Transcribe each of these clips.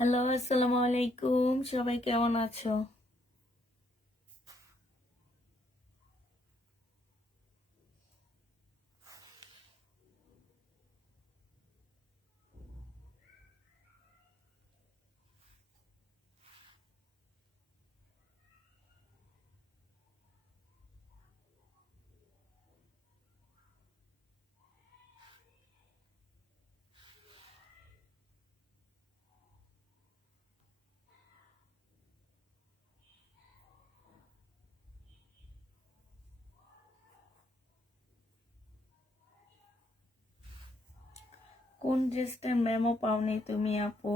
Hello, আসসালামু আলাইকুম। সবাই কেমন আছো? কোন ড্রেসটার মেমো পাওনি তুমি আপু?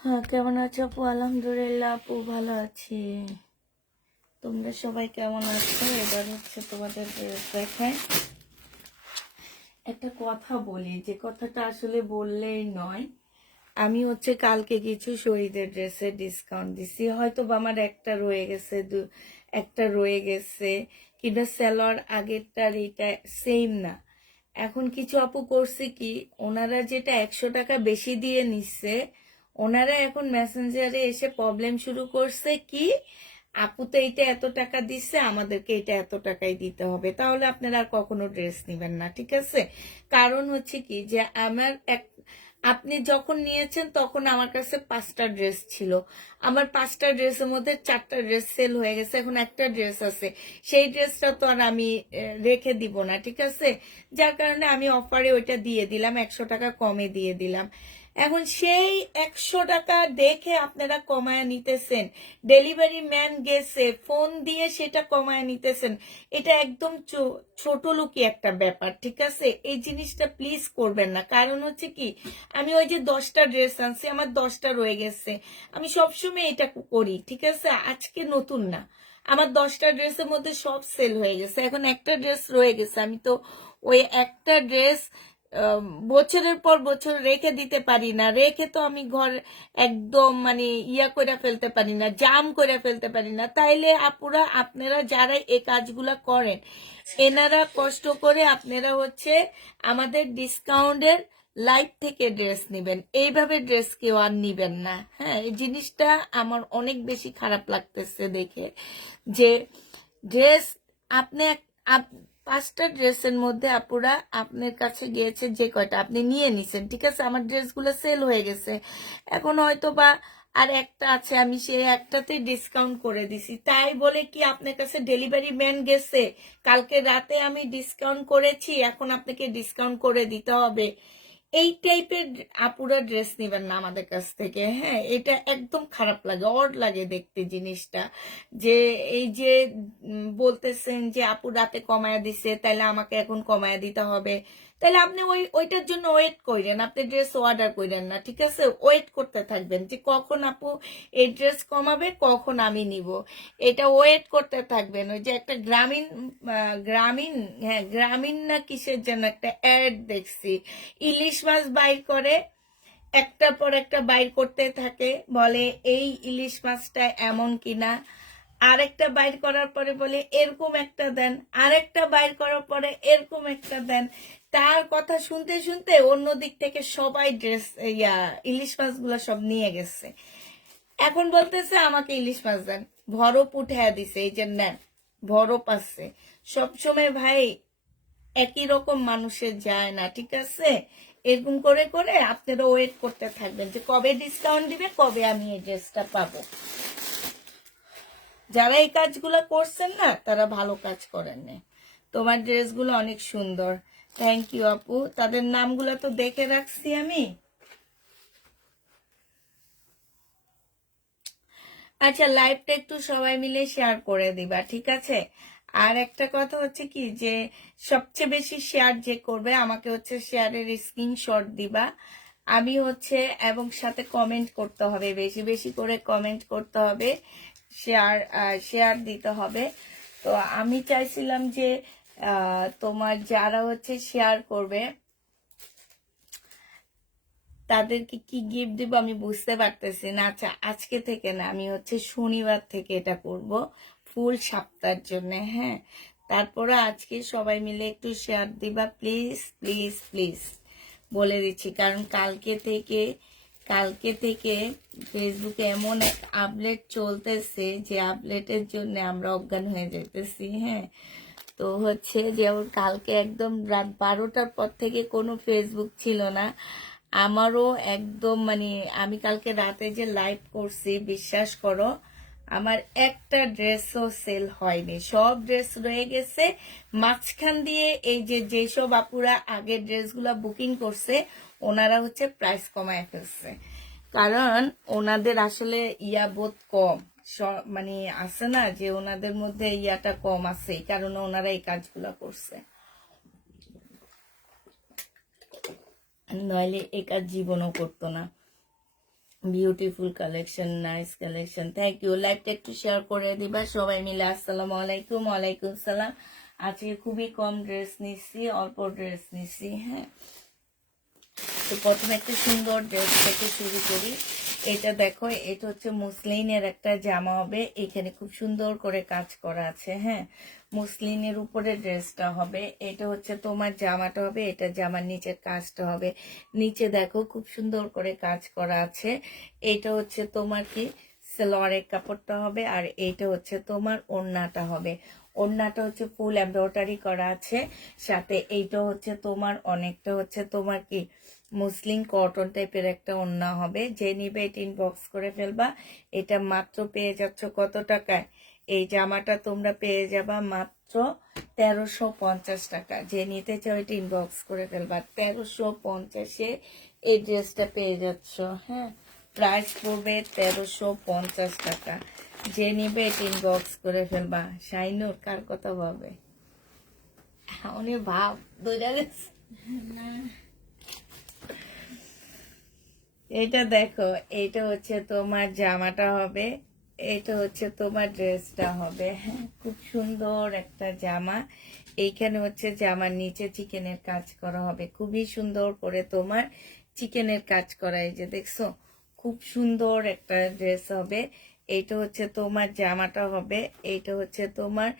হ্যাঁ, কেমন আছো আপু? আলহামদুলিল্লাহ আপু, ভালো আছি। তোমরা সবাই কেমন আছো? এবার তোমাদের ড্রেস দেখায়। একটা কথা বলি, যে কথাটা আসলে বললেই নয়। আমি কালকে কিছু শহীদের ড্রেসে ডিসকাউন্ট দিছি, হয়তো বা আমার একটা রয়ে গেছে, একটা রয়ে গেছে, কিংবা সেলর আগেরটার এটা সেম না। এখন কিছু আপু করছে কি, ওনারা যেটা 100 টাকা বেশি দিয়ে নিচ্ছে, ওনারা এখন মেসেঞ্জারে এসে প্রবলেম শুরু করছে কি, আপু তো এইটা এত টাকা দিচ্ছে, আমাদেরকে এটা এত টাকাই দিতে হবে, তাহলে আপনারা আর কখনো ড্রেস নিবেন না, ঠিক আছে? কারণ কি, যে আমার আপনি যখন নিয়েছেন তখন আমার কাছে 5টা ড্রেস ছিল। আমার 5টা ড্রেসের মধ্যে 4টা ড্রেস সেল হয়ে গেছে, এখন একটা ড্রেস আছে। সেই ড্রেসটা তো আর আমি রেখে দিব না, ঠিক আছে? যার কারণে আমি অফারে ওইটা দিয়ে দিলাম, 100 টাকা কমে দিয়ে দিলাম। এখন সেই 100 টাকা দেখে আপনারা কমায় নিতেছেন, ডেলিভারি ম্যান গেছে ফোন দিয়ে সেটা কমায় নিতেছেন। এটা একদম ছোট লোকি একটা ব্যাপার, ঠিক আছে? এই জিনিসটা প্লিজ করবেন না। কারণ হচ্ছে কি, আমি ওই যে 10টা ড্রেস আনছি, আমার 10টা রয়ে গেছে। আমি সবসময় এটা করি, ঠিক আছে? আজকে নতুন না, আমার 10টা ড্রেসের মধ্যে সব সেল হয়ে গেছে। এখন একটা ড্রেস রয়ে গেছে, আমি তো ওই একটা ড্রেস বছরের পর বছর রেখে দিতে পারি না। রেখে তো আমি ঘর একদম মানে ইয়া করে ফেলতে পারি না, জাম করে ফেলতে পারি না। তাইলে আপুরা, আপনারা যারা এই কাজগুলা করেন, এনারা কষ্ট করে আপনারা হচ্ছে আমাদের ডিসকাউন্টের লাইভ থেকে ড্রেস নিবেন, এইভাবে ড্রেস কেউ আর নিবেন না। হ্যাঁ, এই জিনিসটা আমার অনেক বেশি খারাপ লাগতেছে দেখে, যে ড্রেস আপনি 5টা ড্রেসের মধ্যে আপুরা আপনার কাছে গিয়েছে যে কয়টা আপনি নিয়ে নিছেন, ঠিক আছে? আমার ড্রেসগুলো সেল হয়ে গেছে, এখন হয়তো বা আর একটা আছে, আমি সেই একটাতে ডিসকাউন্ট করে দিছি। তাই বলে কি আপনার কাছে ডেলিভারি ম্যান গেছে, কালকে রাতে আমি ডিসকাউন্ট করেছি, এখন আপনাকে ডিসকাউন্ট করে দিতে হবে? এই টাইপের আপুরা ড্রেস নিবেন না আমাদের কাছ থেকে। হ্যাঁ, এটা একদম খারাপ লাগে, অড লাগে দেখতে জিনিসটা। যে এই যে বলতেছেন যে আপু রাতে কমায়া দিছে, তাহলে আমাকে এখন কমায়া দিতে হবে। তাহলে আপনি ওইটার জন্য ওয়েট করেন, আপনি ড্রেস অর্ডার করেন না, ঠিক আছে? ওয়েট করতে থাকবেন যে কখন আপু এই ড্রেস কমাবে, কখন আমি নিব, এটা ওয়েট করতে থাকবেন। ওই যে একটা গ্রামীণ, হ্যাঁ গ্রামীণ না কিসের জন্য একটা অ্যাড দেখছি, ইলিশ মাছ বাইর করে, একটার পর একটা বাইর করতে থাকে, বলে এই ইলিশ মাছটা এমন কিনা, আরেকটা বাইর করার পরে বলে এরকম একটা দেন, আরেকটা বাইর করার পরে এরকম একটা দেন। তার কথা শুনতে শুনতে অন্য দিক থেকে সবাই ড্রেস ইলিশ মাছগুলো সব নিয়ে গেছে। এখন বলতেছে আমাকে ইলিশ মাছ দেন, ভরপ উঠাইয়া দিছে, এই যে নেন, ভরপ আছে। সবসময় ভাই একই রকম মানুষের যায় না, ঠিক আছে? এরকম করে করে আপনারা ওয়েট করতে থাকবেন যে কবে ডিসকাউন্ট দিবে, কবে আমি এই ড্রেসটা পাবো। যারা এই কাজগুলো করছেন না, তারা ভালো কাজ করেন না। তোমার ড্রেসগুলো অনেক সুন্দর, থ্যাংক ইউ আপু। তাদের নামগুলো তো দেখে রাখছি আমি। আচ্ছা, লাইভটা একটু সবাই মিলে শেয়ার করে দিবা, ঠিক আছে? আর একটা কথা হচ্ছে কি, যে সবচেয়ে বেশি শেয়ার যে করবে আমাকে হচ্ছে শেয়ারের স্ক্রিনশট দিবা। আমি হচ্ছে এবং সাথে কমেন্ট করতে হবে, বেশি বেশি করে কমেন্ট করতে হবে, শেয়ার দিতে হবে। তো আমি চাইছিলাম যে তোমার যারা হচ্ছে শেয়ার করবে তাদেরকে কি গিফট দিব আমি বুঝতে পারতেছি না। আচ্ছা, আজকে থেকে না, আমি হচ্ছে শনিবার থেকে এটা করব ফুল সপ্তাহের জন্য। হ্যাঁ, তারপরে আজকে সবাই মিলে একটু শেয়ার দিবা প্লিজ প্লিজ প্লিজ, বলে দিচ্ছি। কারণ কালকে থেকে ফেসবুকে এমন এক আপডেট চলতেছে যে আপডেটের জন্য আমরা অজ্ঞান হয়ে যেতেছি। হ্যাঁ, তো হচ্ছে যে ওর কালকে একদম রাত 12টার পর থেকে কোনো ফেসবুক ছিল না আমারও, একদম মানে আমি কালকে রাতে যে লাইভ করছি, বিশ্বাস করো আমার একটা ড্রেসও সেল হয়নি, সব ড্রেস রয়ে গেছে। মাঝখান দিয়ে এই যে যেসব আপুরা আগের ড্রেসগুলা বুকিং করছে, ওনারা হচ্ছে প্রাইস কমায় ফেলছে। কারণ ওনাদের আসলে বোধ কম, মানে আছে না যে ওনাদের মধ্যে ইয়াটা কম আছে, এই কারণে ওনারা এই কাজগুলা করছে, নইলে এই কাজ জীবনও করতো না। Beautiful collection, nice collection, thank you. লাইভটা একটু শেয়ার করে দিবা সবাই মিলে। আসসালামু আলাইকুম। ওয়ালাইকুম সালাম। আজকে খুবই কম ড্রেস নিচ্ছি, অল্প ড্রেস নিচ্ছি। হ্যাঁ, তো প্রথমে একটা সুন্দর ড্রেস থেকে শুরু করি। এটা দেখো, এটা হচ্ছে মুসলিনের একটা জামা হবে, এখানে খুব সুন্দর করে কাজ করা আছে। হ্যাঁ, মুসলিনের উপরে ড্রেসটা হবে, এটা হচ্ছে তোমার জামাটা হবে, এটা জামার নিচের কাজটা হবে। নিচে দেখো খুব সুন্দর করে কাজ করা আছে। এটা হচ্ছে তোমার কি সালোয়ারের কাপড়টা হবে, আর এইটা হচ্ছে তোমার ওড়নাটা হবে। ওড়নাটা হচ্ছে ফুল এমব্রয়ডারি করা আছে, সাথে এইটা হচ্ছে তোমার অনেকটা হচ্ছে তোমার কি মুসলিম কটন টাইপের একটা ওড়না হবে। যে নিবে এটা ইনবক্স করে ফেলবা। এটা মাত্র পেয়ে যাচ্ছ কত টাকায়? এই জামাটা তোমরা পেয়ে যাবা মাত্র 1350 টাকা। যে নিতে চাও এটা ইনবক্স করে ফেলবা, 1350-এ এই ড্রেসটা পেয়ে যাচ্ছ। হ্যাঁ, প্রাইস পড়বে 1350 টাকা। যে নিবে ইনবক্স করে ফেলবা। শাইনুর কার কথা ভাবে? উনি ভাব বোঝা গেছে। এটা দেখো, এটা হচ্ছে তোমার জামাটা হবে, এটা হচ্ছে তোমার ড্রেসটা হবে। হ্যাঁ, খুব সুন্দর একটা জামা। এইখানে হচ্ছে জামার নিচে চিকেনের কাজ করা হবে, খুবই সুন্দর করে তোমার চিকেনের কাজ করা। এই যে দেখছো, খুব সুন্দর একটা ড্রেস হবে। এইটা হচ্ছে তোমার জামাটা হবে, এইটা হচ্ছে তোমার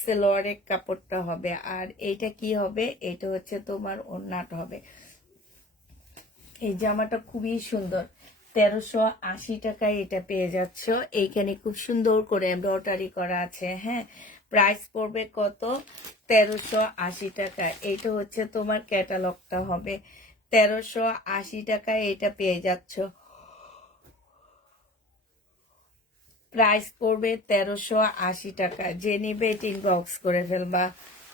সেলোয়ারের কাপড়টা হবে, আর এইটা কি হবে, এইটা হচ্ছে তোমার ওড়নাটা হবে। এই জামাটা খুবই সুন্দর, 1380 টাকায় এটা পেয়ে যাচ্ছ। এইখানে খুব সুন্দর করে এমব্রয়ডারি করা আছে। হ্যাঁ, প্রাইস পড়বে কত? 1380 টাকা। এইটা হচ্ছে তোমার ক্যাটালগটা হবে, 1380 টাকায় এটা পেয়ে যাচ্ছ। প্রাইস পড়বে 1380 টাকা। যে নিবে এটা ইনবক্স করে ফেলবা।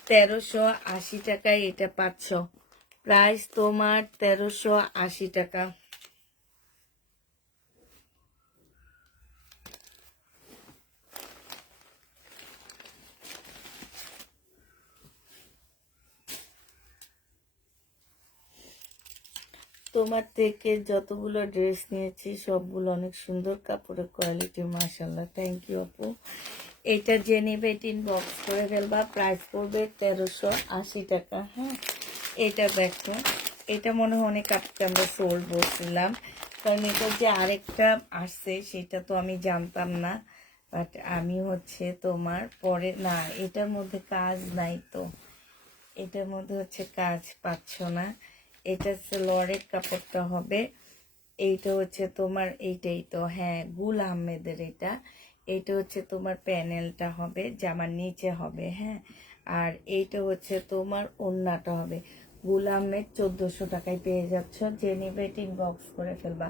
1380 টাকায় এটা পাচ্ছ। প্রাইস তোমার 1380 টাকা। তোমার থেকে যতগুলো ড্রেস নিয়েছি সবগুলো অনেক সুন্দর, কাপড়ের কোয়ালিটি মাশাআল্লাহ। থ্যাংক ইউ আপু। এটা যে নেবে এটা ইনবক্স করে ফেলবা। প্রাইস পড়বে 1380 টাকা। হ্যাঁ, এটা দেখো, এটা মনে হয় অনেক আপকে আমরা সোল্ড বলছিলাম, কারণ এটা যে আরেকটা আসছে সেটা তো আমি জানতাম না। বাট আমি হচ্ছে তোমার পরে না, এটার মধ্যে কাজ নাই তো, এটার মধ্যে হচ্ছে কাজ পাচ্ছ না। এটা সালোয়ারের কাপড়টা হবে। এইটা হচ্ছে তোমার, এইটাই তো, হ্যাঁ, গুল আহমেদের এটা। এইটা হচ্ছে তোমার প্যানেলটা হবে, জামার নিচে হবে। হ্যাঁ, আর এইটা হচ্ছে তোমার ওড়নাটা হবে। গুল আহমেদ 1400 টাকায় পেয়ে যাচ্ছ। যে নিবে ইনবক্স করে ফেলবা।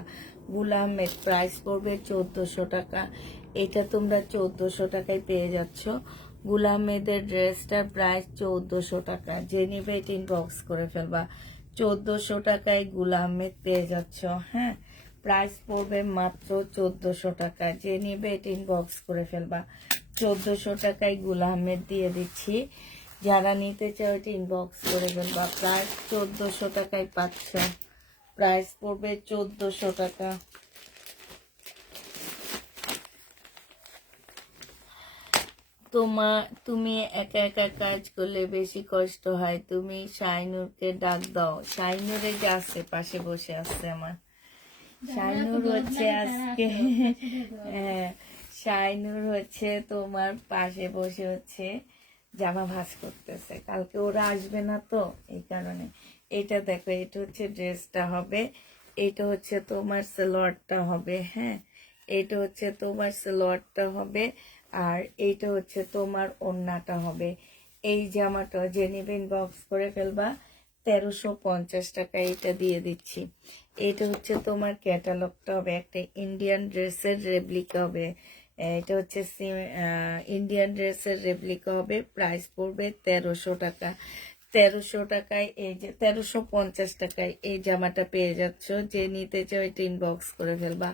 গুল আহমেদ প্রাইস পড়বে 1400 টাকা। এটা তোমরা 1400 টাকায় পেয়ে যাচ্ছ। গুল আহমেদের ড্রেসটার প্রাইস 1400 টাকা। যে নিবে ইনবক্স করে ফেলবা। 1400 টাকায় গুল আহমেদ পেয়ে যাচ্ছ। হ্যাঁ, প্রাইস পড়বে মাত্র 1400 টাকা। যে নিবে এটা ইনবক্স করে ফেলবা। 1400 টাকায় গুল আহমেদ দিয়ে দিচ্ছি। যারা নিতে চাও এটা ইনবক্স করে ফেলবা। প্রাইস 1400 টাকায় পাচ্ছ। প্রাইস পড়বে 1400 টাকা। তুমি একা একা কাজ করলে বেশি কষ্ট হয়, তুমি শাইনুরকে ডাক দাও। শাইনুরে যে আছে পাশে বসে আছে আমার, শাইনুর হচ্ছে আজকে, হ্যাঁ, শাইনুর হচ্ছে তোমার পাশে বসে হচ্ছে জামা ভাঁজ করতেছে, কালকে ওরা আসবে না তো এই কারণে। এটা দেখো, এটা হচ্ছে ড্রেসটা হবে, এটা হচ্ছে তোমার সালোয়ারটা হবে। হ্যাঁ, এটা হচ্ছে তোমার সালোয়ারটা হবে, আর এইটা হচ্ছে তোমার ওড়নাটা হবে। এই জামাটা যে নিবেন বক্স করে ফেলবা। 1350 টাকা এটা দিয়ে দিচ্ছি। এটা হচ্ছে তোমার ক্যাটালগটা হবে, একটা ইন্ডিয়ান ড্রেসের রেপ্লিকা হবে। এটা হচ্ছে ইন্ডিয়ান ড্রেসের রেপ্লিকা হবে। প্রাইস পড়বে 1300 টাকা। 1300 টাকায় এই যে 1350 টাকায় এই জামাটা পেয়ে যাচ্ছ। যে নিতে চাও এটা ইনবক্স করে ফেলবা।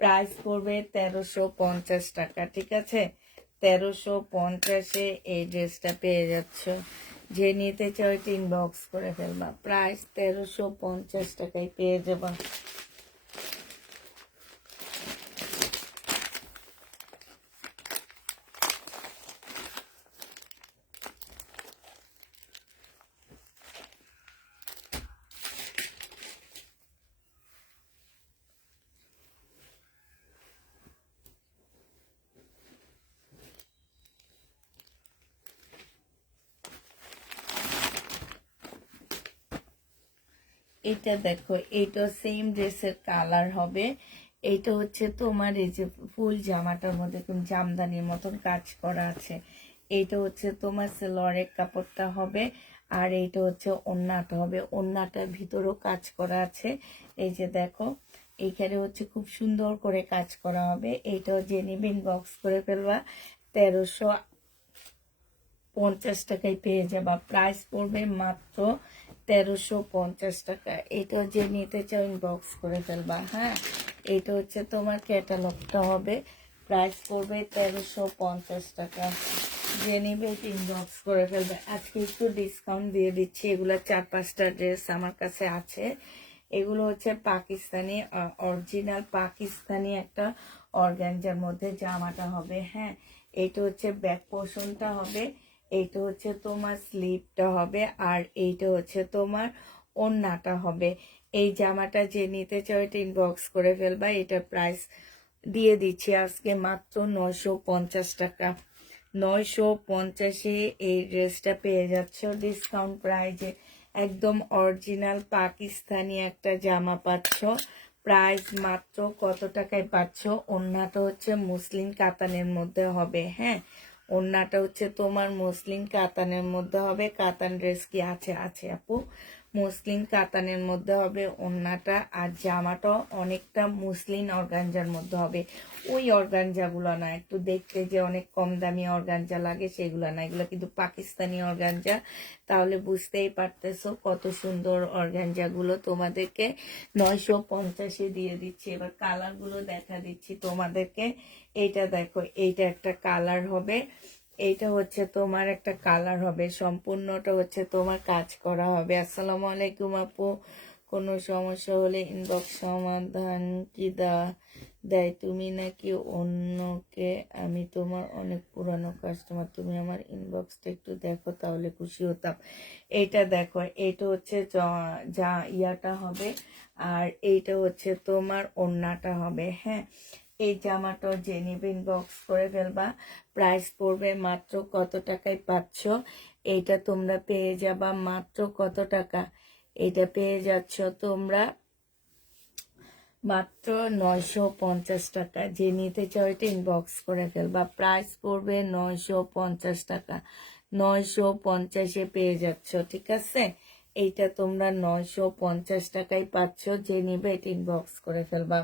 প্রাইস পড়বে 1350 টাকা। ঠিক আছে, 1350-এ এই ড্রেসটা পেয়ে যাচ্ছ। যে নিতে চাও এটা ইনবক্স করে ফেলবা। প্রাইস 1350 টাকায় পেয়ে যাবা। এটা দেখো, এইটা সেম ড্রেসের কালার হবে। এইটা হচ্ছে তোমার এই যে ফুল জামাটার মধ্যে জামদানির মতন কাজ করা আছে। এইটা হচ্ছে তোমার সালোয়ারের কাপড়টা হবে, আর এইটা হচ্ছে ওড়নাটা হবে। ওড়নাটার ভিতরেও কাজ করা আছে। এই যে দেখো, এইখানে হচ্ছে খুব সুন্দর করে কাজ করা হবে। এইটাও যে নিবেন বক্স করে ফেলবা। 1350 টাকায় পেয়ে যাবা। প্রাইস পড়বে মাত্র 1350 টাকা। এটা যে নিতে চাও ইনবক্স করে ফেলবা। হ্যাঁ, এটা হচ্ছে তোমার ক্যাটালগটা হবে, প্রাইস পড়বে 1350 টাকা। যে নিবে ইনবক্স করে ফেলবে। আজকে একটু ডিসকাউন্ট দিয়ে দিচ্ছি। এগুলো 4-5টা ড্রেস আমার কাছে আছে। এগুলো হচ্ছে পাকিস্তানি, অরিজিনাল পাকিস্তানি একটা অর্গানজার মধ্যে জামাটা হবে। হ্যাঁ, এইটা হচ্ছে ব্যাক পোর্শনটা হবে, এইটা হচ্ছে তোমার স্লিভটা হবে, আর এইটা হচ্ছে তোমার ওড়নাটা হবে। এই জামাটা যে নিতে চাও এটা ইনবক্স করে ফেলবা। এটার প্রাইস দিয়ে দিচ্ছি আজকে মাত্র 950 টাকা। 950-এ এই ড্রেসটা পেয়ে যাচ্ছ ডিসকাউন্ট প্রাইজে। একদম অরিজিনাল পাকিস্তানি একটা জামা পাচ্ছ। প্রাইস মাত্র কত টাকায় পাচ্ছ? ওড়নাটা হচ্ছে মুসলিম কাতানের মধ্যে হবে। হ্যাঁ, ওড়নাটা হচ্ছে তোমার মুসলিম কাতানের মধ্যে হবে। কাতান ড্রেস কি আছে? আছে আপু, মুসলিম কাতানের মধ্যে হবে ওড়নাটা। আর জামাটাও অনেকটা মুসলিম অর্গানজার মধ্যে হবে। ওই অর্গানজাগুলো না, একটু দেখতে যে অনেক কম দামি অর্গানজা লাগে সেগুলো না, এগুলো কিন্তু পাকিস্তানি অর্গানজা। তাহলে বুঝতেই পারতেছো কত সুন্দর অর্গানজাগুলো। তোমাদেরকে 950-এ দিয়ে দিচ্ছি। এবার কালারগুলো দেখা দিচ্ছি তোমাদেরকে। এইটা দেখো, এইটা একটা কালার হবে, এইটা হচ্ছে তোমার একটা কালার হবে, সম্পূর্ণটা হচ্ছে তোমার কাজ করা হবে। আসসালামু আলাইকুম আপু, কোনো সমস্যা হলে ইনবক্স সমাধান কি দেয় তুমি নাকি অন্যকে? আমি তোমার অনেক পুরানো কাস্টমার, তুমি আমার ইনবক্সটা একটু দেখো তাহলে খুশি হতাম। এইটা দেখো, এইটা হচ্ছে যা ইয়াটা হবে, আর এইটা হচ্ছে তোমার ওড়নাটা হবে। হ্যাঁ, এই জামাটা যে নিবে ইনবক্স করে ফেলবা। প্রাইস পড়বে মাত্র কত টাকায় পাচ্ছ? এইটা তোমরা পেয়ে যাবা মাত্র কত টাকা? এটা পেয়ে যাচ্ছ তোমরা মাত্র 950 টাকা। যে নিতে চাও এটা ইনবক্স করে ফেলবা। প্রাইস পড়বে 950 টাকা। 950-এ পেয়ে যাচ্ছ, ঠিক আছে? এইটা তোমরা 950 টাকায় পাচ্ছ। যে নিবে এটা ইনবক্স করে ফেলবা।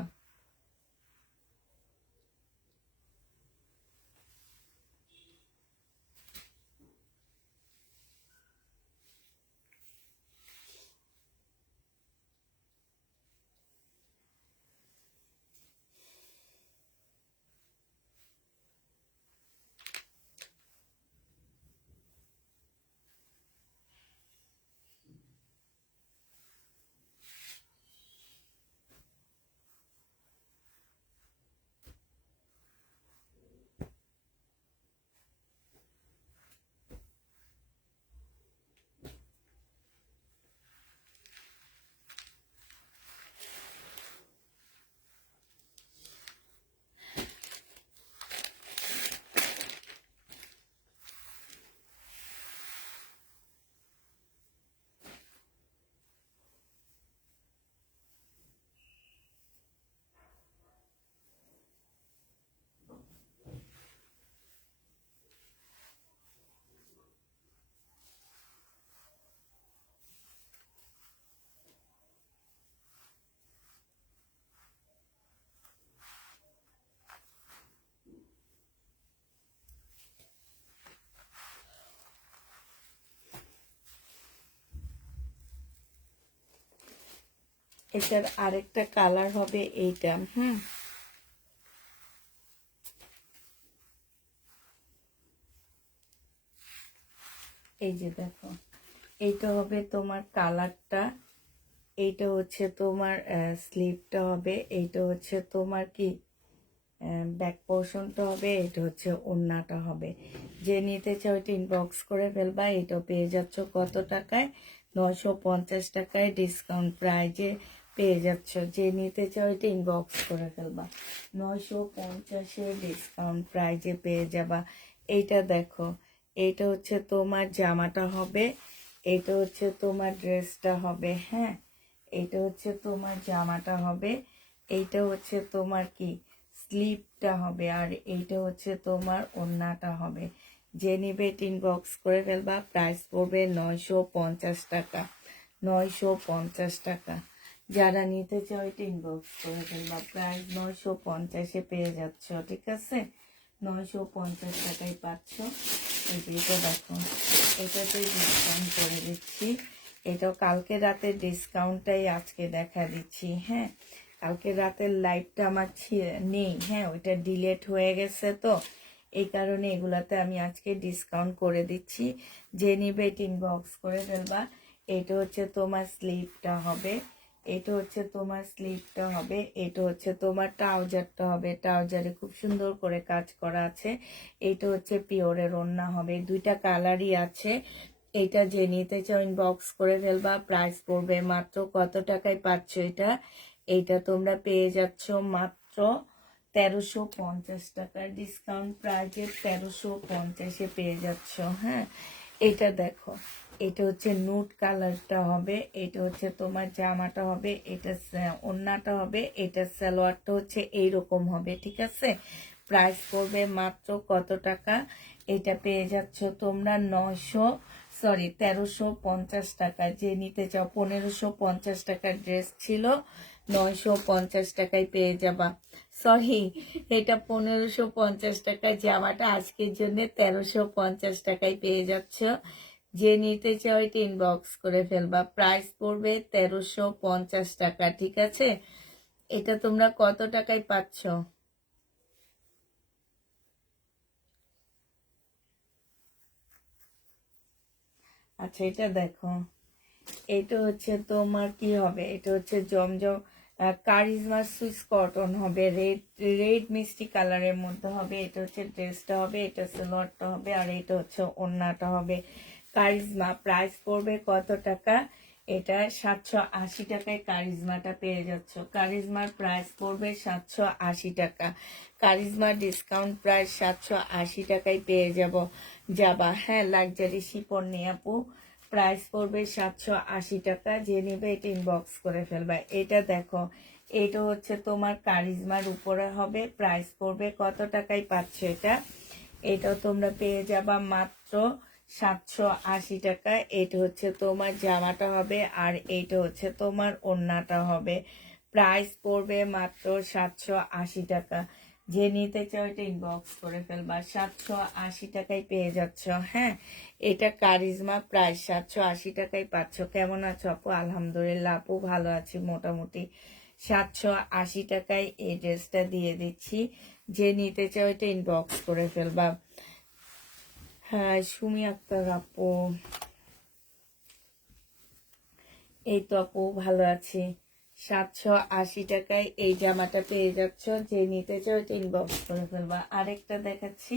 এটার আরেকটা কালার হবে এইটা। এই যে দেখো, এইটা হবে তোমার কালারটা, এইটা হচ্ছে তোমার স্লিভটা হবে, এইটা হচ্ছে তোমার কি ব্যাক পোর্শনটা হবে, এটা হচ্ছে ওড়নাটা হবে। যে নিতে চাও এটা ইনবক্স করে ফেলবা। এটা পেয়ে যাচ্ছ কত টাকায়? 950 টাকায় ডিসকাউন্ট প্রাইজে পেয়ে যাচ্ছ। যে নিতে চাও এটা ইনবক্স করে ফেলবা। 950-এ ডিসকাউন্ট প্রাইজে পেয়ে যাবা। এইটা দেখো, এইটা হচ্ছে তোমার জামাটা হবে, এটা হচ্ছে তোমার ড্রেসটা হবে। হ্যাঁ, এটা হচ্ছে তোমার জামাটা হবে, এইটা হচ্ছে তোমার কি স্লিপটা হবে, আর এইটা হচ্ছে তোমার ওড়নাটা হবে। যে নিবে ইনবক্স করে ফেলবা। প্রাইস পড়বে 950 টাকা। 950 টাকা। যারা নিতে চাও এটা ইনবক্স করে ফেলবা। প্রাইস 950-এ পেয়ে যাচ্ছ, ঠিক আছে? 950 টাকায় পাচ্ছ। এই যে এটা দেখো, এটাতে ডিসকাউন্ট করে দিচ্ছি। এটাও কালকে রাতের ডিসকাউন্টটাই আজকে দেখা দিচ্ছি। হ্যাঁ, কালকে রাতের লাইভটা আমার নেই। হ্যাঁ, ওইটা ডিলেট হয়ে গেছে, তো এই কারণে এগুলাতে আমি আজকে ডিসকাউন্ট করে দিচ্ছি। যে নিবে ইনবক্স করে ফেলবা। এটা হচ্ছে তোমার স্লিপটা হবে, এটা হচ্ছে তোমার স্লিপটা হবে, এটা হচ্ছে তোমার ট্রাউজারটা হবে। ট্রাউজারে খুব সুন্দর করে কাজ করা আছে। এটা হচ্ছে পিওরের ওড়না হবে, দুইটা কালারই আছে। এটা যে নিতে চাও ইনবক্স করে ফেলবা। প্রাইস পড়বে মাত্র কত টাকায় পাচ্ছ এটা? এইটা তোমরা পেয়ে যাচ্ছ মাত্র 1350 টাকার ডিসকাউন্ট প্রাইজে 1350-এ পেয়ে যাচ্ছ। হ্যাঁ, এটা দেখো, এটা হচ্ছে নুট কালারটা হবে, এটা হচ্ছে তোমার জামাটা হবে, এটা ওড়নাটা হবে, এটা সালোয়ারটা হচ্ছে এইরকম হবে। ঠিক আছে, প্রাইস পড়বে মাত্র কত টাকা? এটা পেয়ে যাচ্ছ তোমরা 1350 টাকা। যে নিতে চাও, 1550 টাকার ড্রেস ছিল, 950 টাকায় পেয়ে যাবা। সরি, এটা 1550 টাকায়, জামাটা আজকের জন্য 1350 টাকায় পেয়ে যাচ্ছ। যে নিতে চাও এটা ইনবক্স করে ফেলবা। প্রাইস পড়বে 1350 টাকা। ঠিক আছে, এটা তোমরা কত টাকায় পাচ্ছ? আচ্ছা, এটা দেখো, এটা হচ্ছে তোমার কি হবে, এটা হচ্ছে জমজম কারিজমা সুইস কটন হবে, রেড রেড মিষ্টি কালারের মধ্যে হবে। এটা হচ্ছে ড্রেসটা হবে, এটা সালোয়ারটা হবে, আর এটা হচ্ছে ওড়নাটা হবে। কারিজমা প্রাইস পড়বে কত টাকা? এটা 780 টাকায় কারিজমাটা পেয়ে যাচ্ছ। কারিজমার প্রাইস পড়বে 780 টাকা। কারিজমার ডিসকাউন্ট প্রাইস 780 টাকায় পেয়ে যাবা। হ্যাঁ, লাক্সারি শিপন নিয়ে আপু, প্রাইস পড়বে 780 টাকা। যে নিবে এটা ইনবক্স করে ফেলবা। এটা দেখো, এটা হচ্ছে তোমার কারিজমার উপরে হবে। প্রাইস পড়বে কত টাকায় পাচ্ছ এটা? এটাও তোমরা পেয়ে যাবা মাত্র 780 টাকা। এটা হচ্ছে তোমার জামাটা হবে, আর এইটা হচ্ছে তোমার ওড়নাটা হবে। প্রাইস পড়বে মাত্র 780 টাকা। যে নিতে চাও এটা ইনবক্স করে ফেলবা। 780 টাকায় পেয়ে যাচ্ছ। হ্যাঁ, এটা কারিজমা, প্রাইস 780 টাকায় পাচ্ছ। কেমন আছো আপু? আলহামদুলিল্লাহ আপু, ভালো আছি মোটামুটি। 780 টাকায় এই ড্রেসটা দিয়ে দিচ্ছি। যে নিতে চাও এটা ইনবক্স করে ফেলবা। হ্যাঁ, সুমি আক্তার আপু, এই তো আপু, ভালো আছি। 780 টাকায় এই জামাটা পেয়ে যাচ্ছ। যে নিতে চাও এটা ইনবক্স করে ফেলবা। আরেকটা দেখাচ্ছি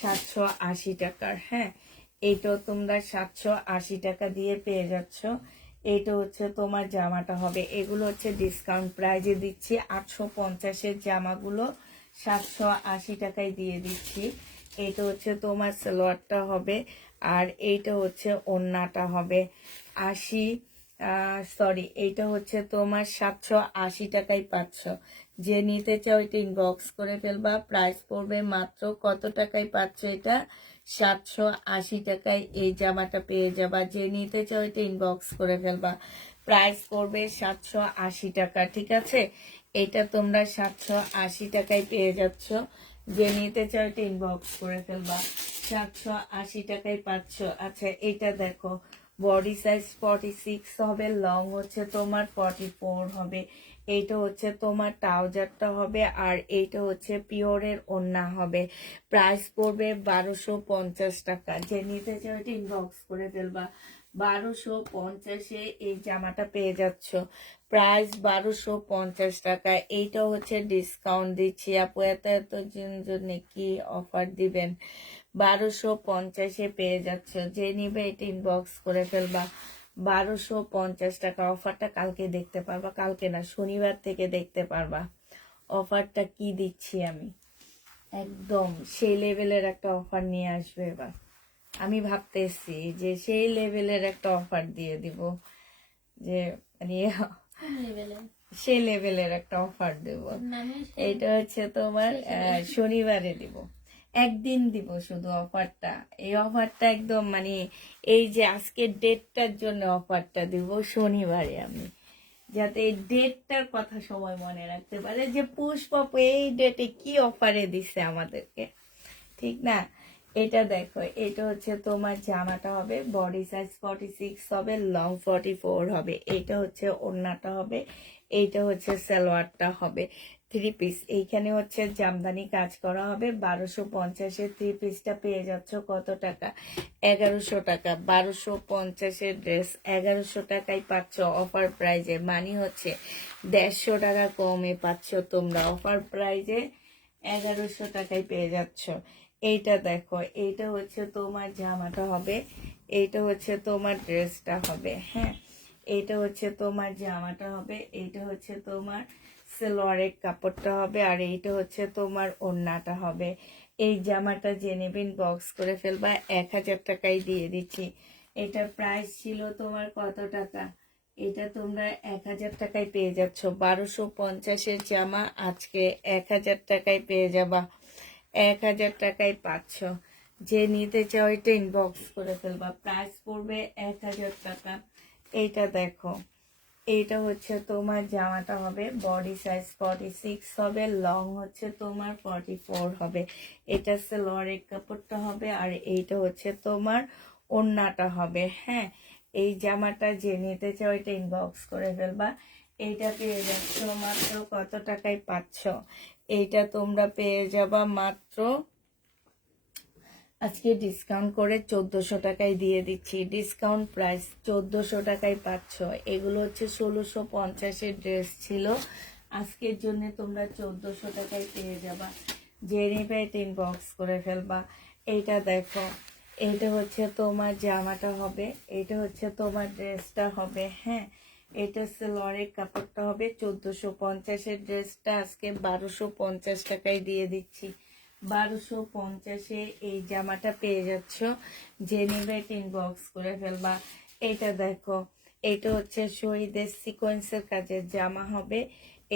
780 টাকার। হ্যাঁ, এইটাও তোমরা 780 টাকা দিয়ে পেয়ে যাচ্ছ। এইটা হচ্ছে তোমার জামাটা হবে। এগুলো হচ্ছে ডিসকাউন্ট প্রাইজে দিচ্ছি। 850-এর জামাগুলো 780 টাকায় দিয়ে দিচ্ছি। এটা হচ্ছে তোমার সালোয়ারটা হবে, আর এইটা হচ্ছে ওড়নাটা হবে 80, এইটা হচ্ছে তোমার 780 টাকায় পাচ্ছ। যে নিতে চাও এটা ইনবক্স করে ফেলবা। প্রাইস পড়বে মাত্র কত টাকায় পাচ্ছ এটা? 780 টাকায় এই জামাটা পেয়ে যাবা। যে নিতে চাও এটা ইনবক্স করে ফেলবা। প্রাইস পড়বে 780 টাকা। ঠিক আছে, এটা তোমরা 780 টাকায় পেয়ে যাচ্ছ। যে নিতে চাও এটা ইনবক্স করে ফেলবা। 780 টাকায় পাচ্ছ। আচ্ছা, এটা দেখো, বডি সাইজ 46 হবে, লং হচ্ছে তোমার 44 হবে। এইটা হচ্ছে তোমার ট্রাউজারটা হবে, আর এইটা হচ্ছে পিওরের ওড়না হবে। প্রাইস পড়বে 1250 টাকা। যে নিতে চাও এটা ইনবক্স করে ফেলবা। 1250-এ এই জামাটা পেয়ে যাচ্ছ। প্রাইস 1250 টাকা। এইটা হচ্ছে ডিসকাউন্ট দিচ্ছি আপু। এত জন্য কি অফার দিবেন? 1250-এ পেয়ে যাচ্ছ। যে নিবে এটা ইনবক্স করে ফেলবা। 1250 টাকা অফারটা কালকে দেখতে পারবা। কালকে না, শনিবার থেকে দেখতে পারবা অফারটা কি দিচ্ছি আমি। একদম সেই লেভেলের একটা অফার নিয়ে আসবে এবার। আমি ভাবতেছি যে সেই লেভেলের একটা অফার দিয়ে দিব, যে মানে সেই লেভেলের একটা অফার দেব। এটা হচ্ছে তোমার শনিবারে দিব, একদিন দিব শুধু অফারটা। এই অফারটা একদম মানে এই যে আজকের ডেটটার জন্য অফারটা দিব শনিবারে আমি, যাতে এই ডেটটার কথা সবাই মনে রাখতে পারে যে পুষ্পা এই ডেটে কি অফারে দিছে আমাদেরকে। ঠিক না? এটা দেখো, এটা হচ্ছে তোমার জামাটা হবে, বডি সাইজ 46 হবে, লং 44 হবে। এটা হচ্ছে ওড়নাটা হবে, এইটা হচ্ছে সালোয়ারটা হবে। থ্রি পিস এইখানে হচ্ছে জামদানি কাজ করা হবে। 1250-এর থ্রি পিসটা পেয়ে যাচ্ছ কত টাকা? 1100 টাকা। 1250-এর ড্রেস 1100 টাকায় পাচ্ছ অফার প্রাইজে, মানে হচ্ছে 150 টাকা কমে পাচ্ছ তোমরা অফার প্রাইজে। 1100 টাকায় পেয়ে যাচ্ছ। এইটা দেখো, এইটা হচ্ছে তোমার জামাটা হবে, এইটা হচ্ছে তোমার ড্রেসটা হবে। হ্যাঁ, এইটা হচ্ছে তোমার জামাটা হবে, এইটা হচ্ছে তোমার সালোয়ারের কাপড়টা হবে, আর এইটা হচ্ছে তোমার ওড়নাটা হবে। এই জামাটা যে নেবেন বক্স করে ফেলবা, 1000 টাকায় দিয়ে দিচ্ছি। এটার প্রাইস ছিল তোমার কত টাকা? এটা তোমরা 1000 টাকায় পেয়ে যাচ্ছ। 1250-এর জামা আজকে 1000 টাকায় পেয়ে যাবা। 1000 টাকায় পাচ্ছ। যে নিতে চাও এটা ইনবক্স করে ফেলবা, প্রাইস পড়বে 1000 টাকা। এইটা দেখো, এইটা হচ্ছে তোমার জামাটা হবে, বডি সাইজ 46 হবে, লং হচ্ছে তোমার 44 হবে। এটা সালোয়ারের কাপড়টা হবে, আর এইটা হচ্ছে তোমার ওড়নাটা হবে। হ্যাঁ, এই জামাটা যে নিতে চাও এটা ইনবক্স করে ফেলবা। এইটা পেয়ে যাচ্ছ মাত্র কত টাকায় পাচ্ছ? এইটা তোমরা পেয়ে যাবা মাত্র, আজকে ডিসকাউন্ট করে 1400 টাকায় দিয়ে দিচ্ছি। ডিসকাউন্ট প্রাইস 1400 টাকায় পাচ্ছ। এগুলো হচ্ছে 1650-এর ড্রেস ছিল, আজকের জন্য তোমরা 1400 টাকায় পেয়ে যাবা। যে নেবে এটা ইনবক্স করে ফেলবা। এইটা দেখো, এইটা হচ্ছে তোমার জামাটা হবে, এইটা হচ্ছে তোমার ড্রেসটা হবে। হ্যাঁ, এটা সালোয়ারের কাপড়টা হবে। 1450-এর ড্রেসটা আজকে 1250 টাকায় দিয়ে দিচ্ছি। 1250-এ এই জামাটা পেয়ে যাচ্ছ। যে নেবে ইনবক্স করে ফেলবা। এটা দেখো, এটা হচ্ছে শহীদের সিকোয়েন্সের কাজের জামা হবে।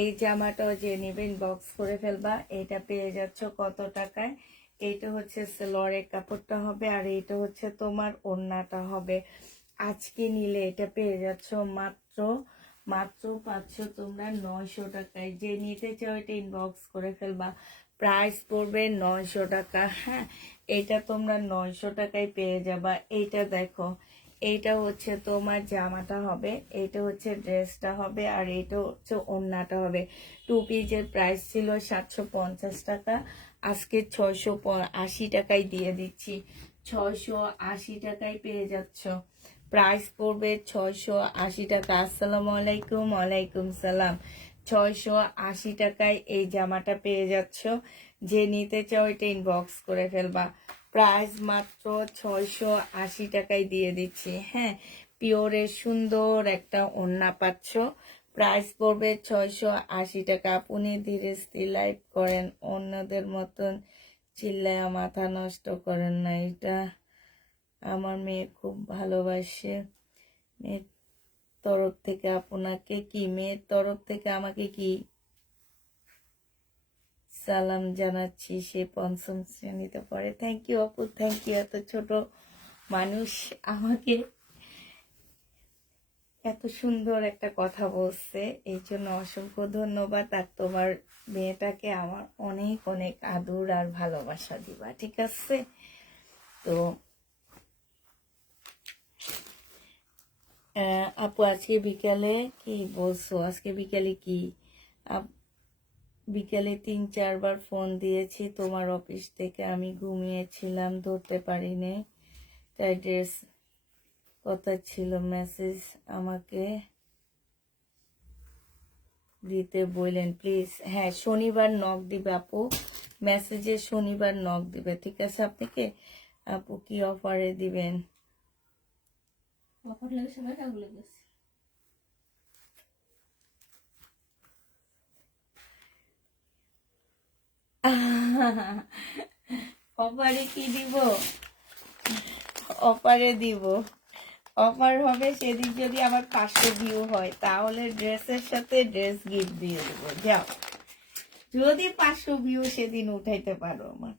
এই জামাটাও যে নেবে ইনবক্স করে ফেলবা। এটা পেয়ে যাচ্ছ কত টাকায়? এইটা হচ্ছে সালোয়ারের কাপড়টা হবে, আর এইটা হচ্ছে তোমার ওড়নাটা হবে। আজকে নিলে এটা পেয়ে যাচ্ছ মাত্র মাত্র পাচ্ছ তোমরা 900 টাকায়। যে নিতে চাও এটা ইনবক্স করে ফেলবা, প্রাইস পড়বে 900 টাকা। হ্যাঁ, এটা তোমরা 900 টাকায় পেয়ে যাবা। এইটা দেখো, এইটা হচ্ছে তোমার জামাটা হবে, এইটা হচ্ছে ড্রেসটা হবে, আর এইটা হচ্ছে ওড়নাটা হবে। টু পিসের প্রাইস ছিল 750 টাকা, আজকে 680 টাকায় দিয়ে দিচ্ছি। 680 টাকায় পেয়ে যাচ্ছ। প্রাইস পড়বে 680 টাকা। আসসালামু আলাইকুম। ওয়ালাইকুম সালাম। 680 টাকায় এই জামাটা পেয়ে যাচ্ছ। যে নিতে চাও এটা ইনবক্স করে ফেলবা। প্রাইস মাত্র 680 টাকায় দিয়ে দিচ্ছি। হ্যাঁ, পিওরের সুন্দর একটা ওড়না পাচ্ছ। প্রাইস পড়বে 680 টাকা। আপনি ধীরে স্থির লাইভ করেন, অন্যদের মতন চিল্লায়া মাথা নষ্ট করেন না। এটা আমার মেয়ে খুব ভালোবাসে। মেয়ের তরফ থেকে আপনাকে কি, মেয়ের তরফ থেকে আমাকে কি সালাম জানাচ্ছি। সে পঞ্চম শ্রেণীতে পড়ে। থ্যাংক ইউ আপু, থ্যাংক ইউ। এত ছোট মানুষ আমাকে এত সুন্দর একটা কথা বলছে, এই জন্য অসংখ্য ধন্যবাদ। আর তোমার মেয়েটাকে আমার অনেক অনেক আদর আর ভালোবাসা দিবা, ঠিক আছে? তো আপু আজকে বিকালে কি বলছো? আজকে বিকালে কি? বিকালে 3-4 বার ফোন দিয়েছি তোমার অফিস থেকে, আমি ঘুমিয়েছিলাম, ধরতে পারিনি। তাই ড্রেস কথা ছিল, মেসেজ আমাকে দিতে বললেন প্লিজ। হ্যাঁ, শনিবার নক দিবে আপু, মেসেজে শনিবার নক দিবে, ঠিক আছে? আপনাকে আপু কি অফারে দিবেন? অফার লাগে সময় কাগুলো গেছে। অফারে কি দিব? অফারে দিব, অফার হবে সেদিন যদি আমার 500 ভিউ হয়, তাহলে ড্রেসের সাথে ড্রেস গিফট দিয়ে দেবো। যাও, যদি 500 ভিউ সেদিন উঠাইতে পারো আমার,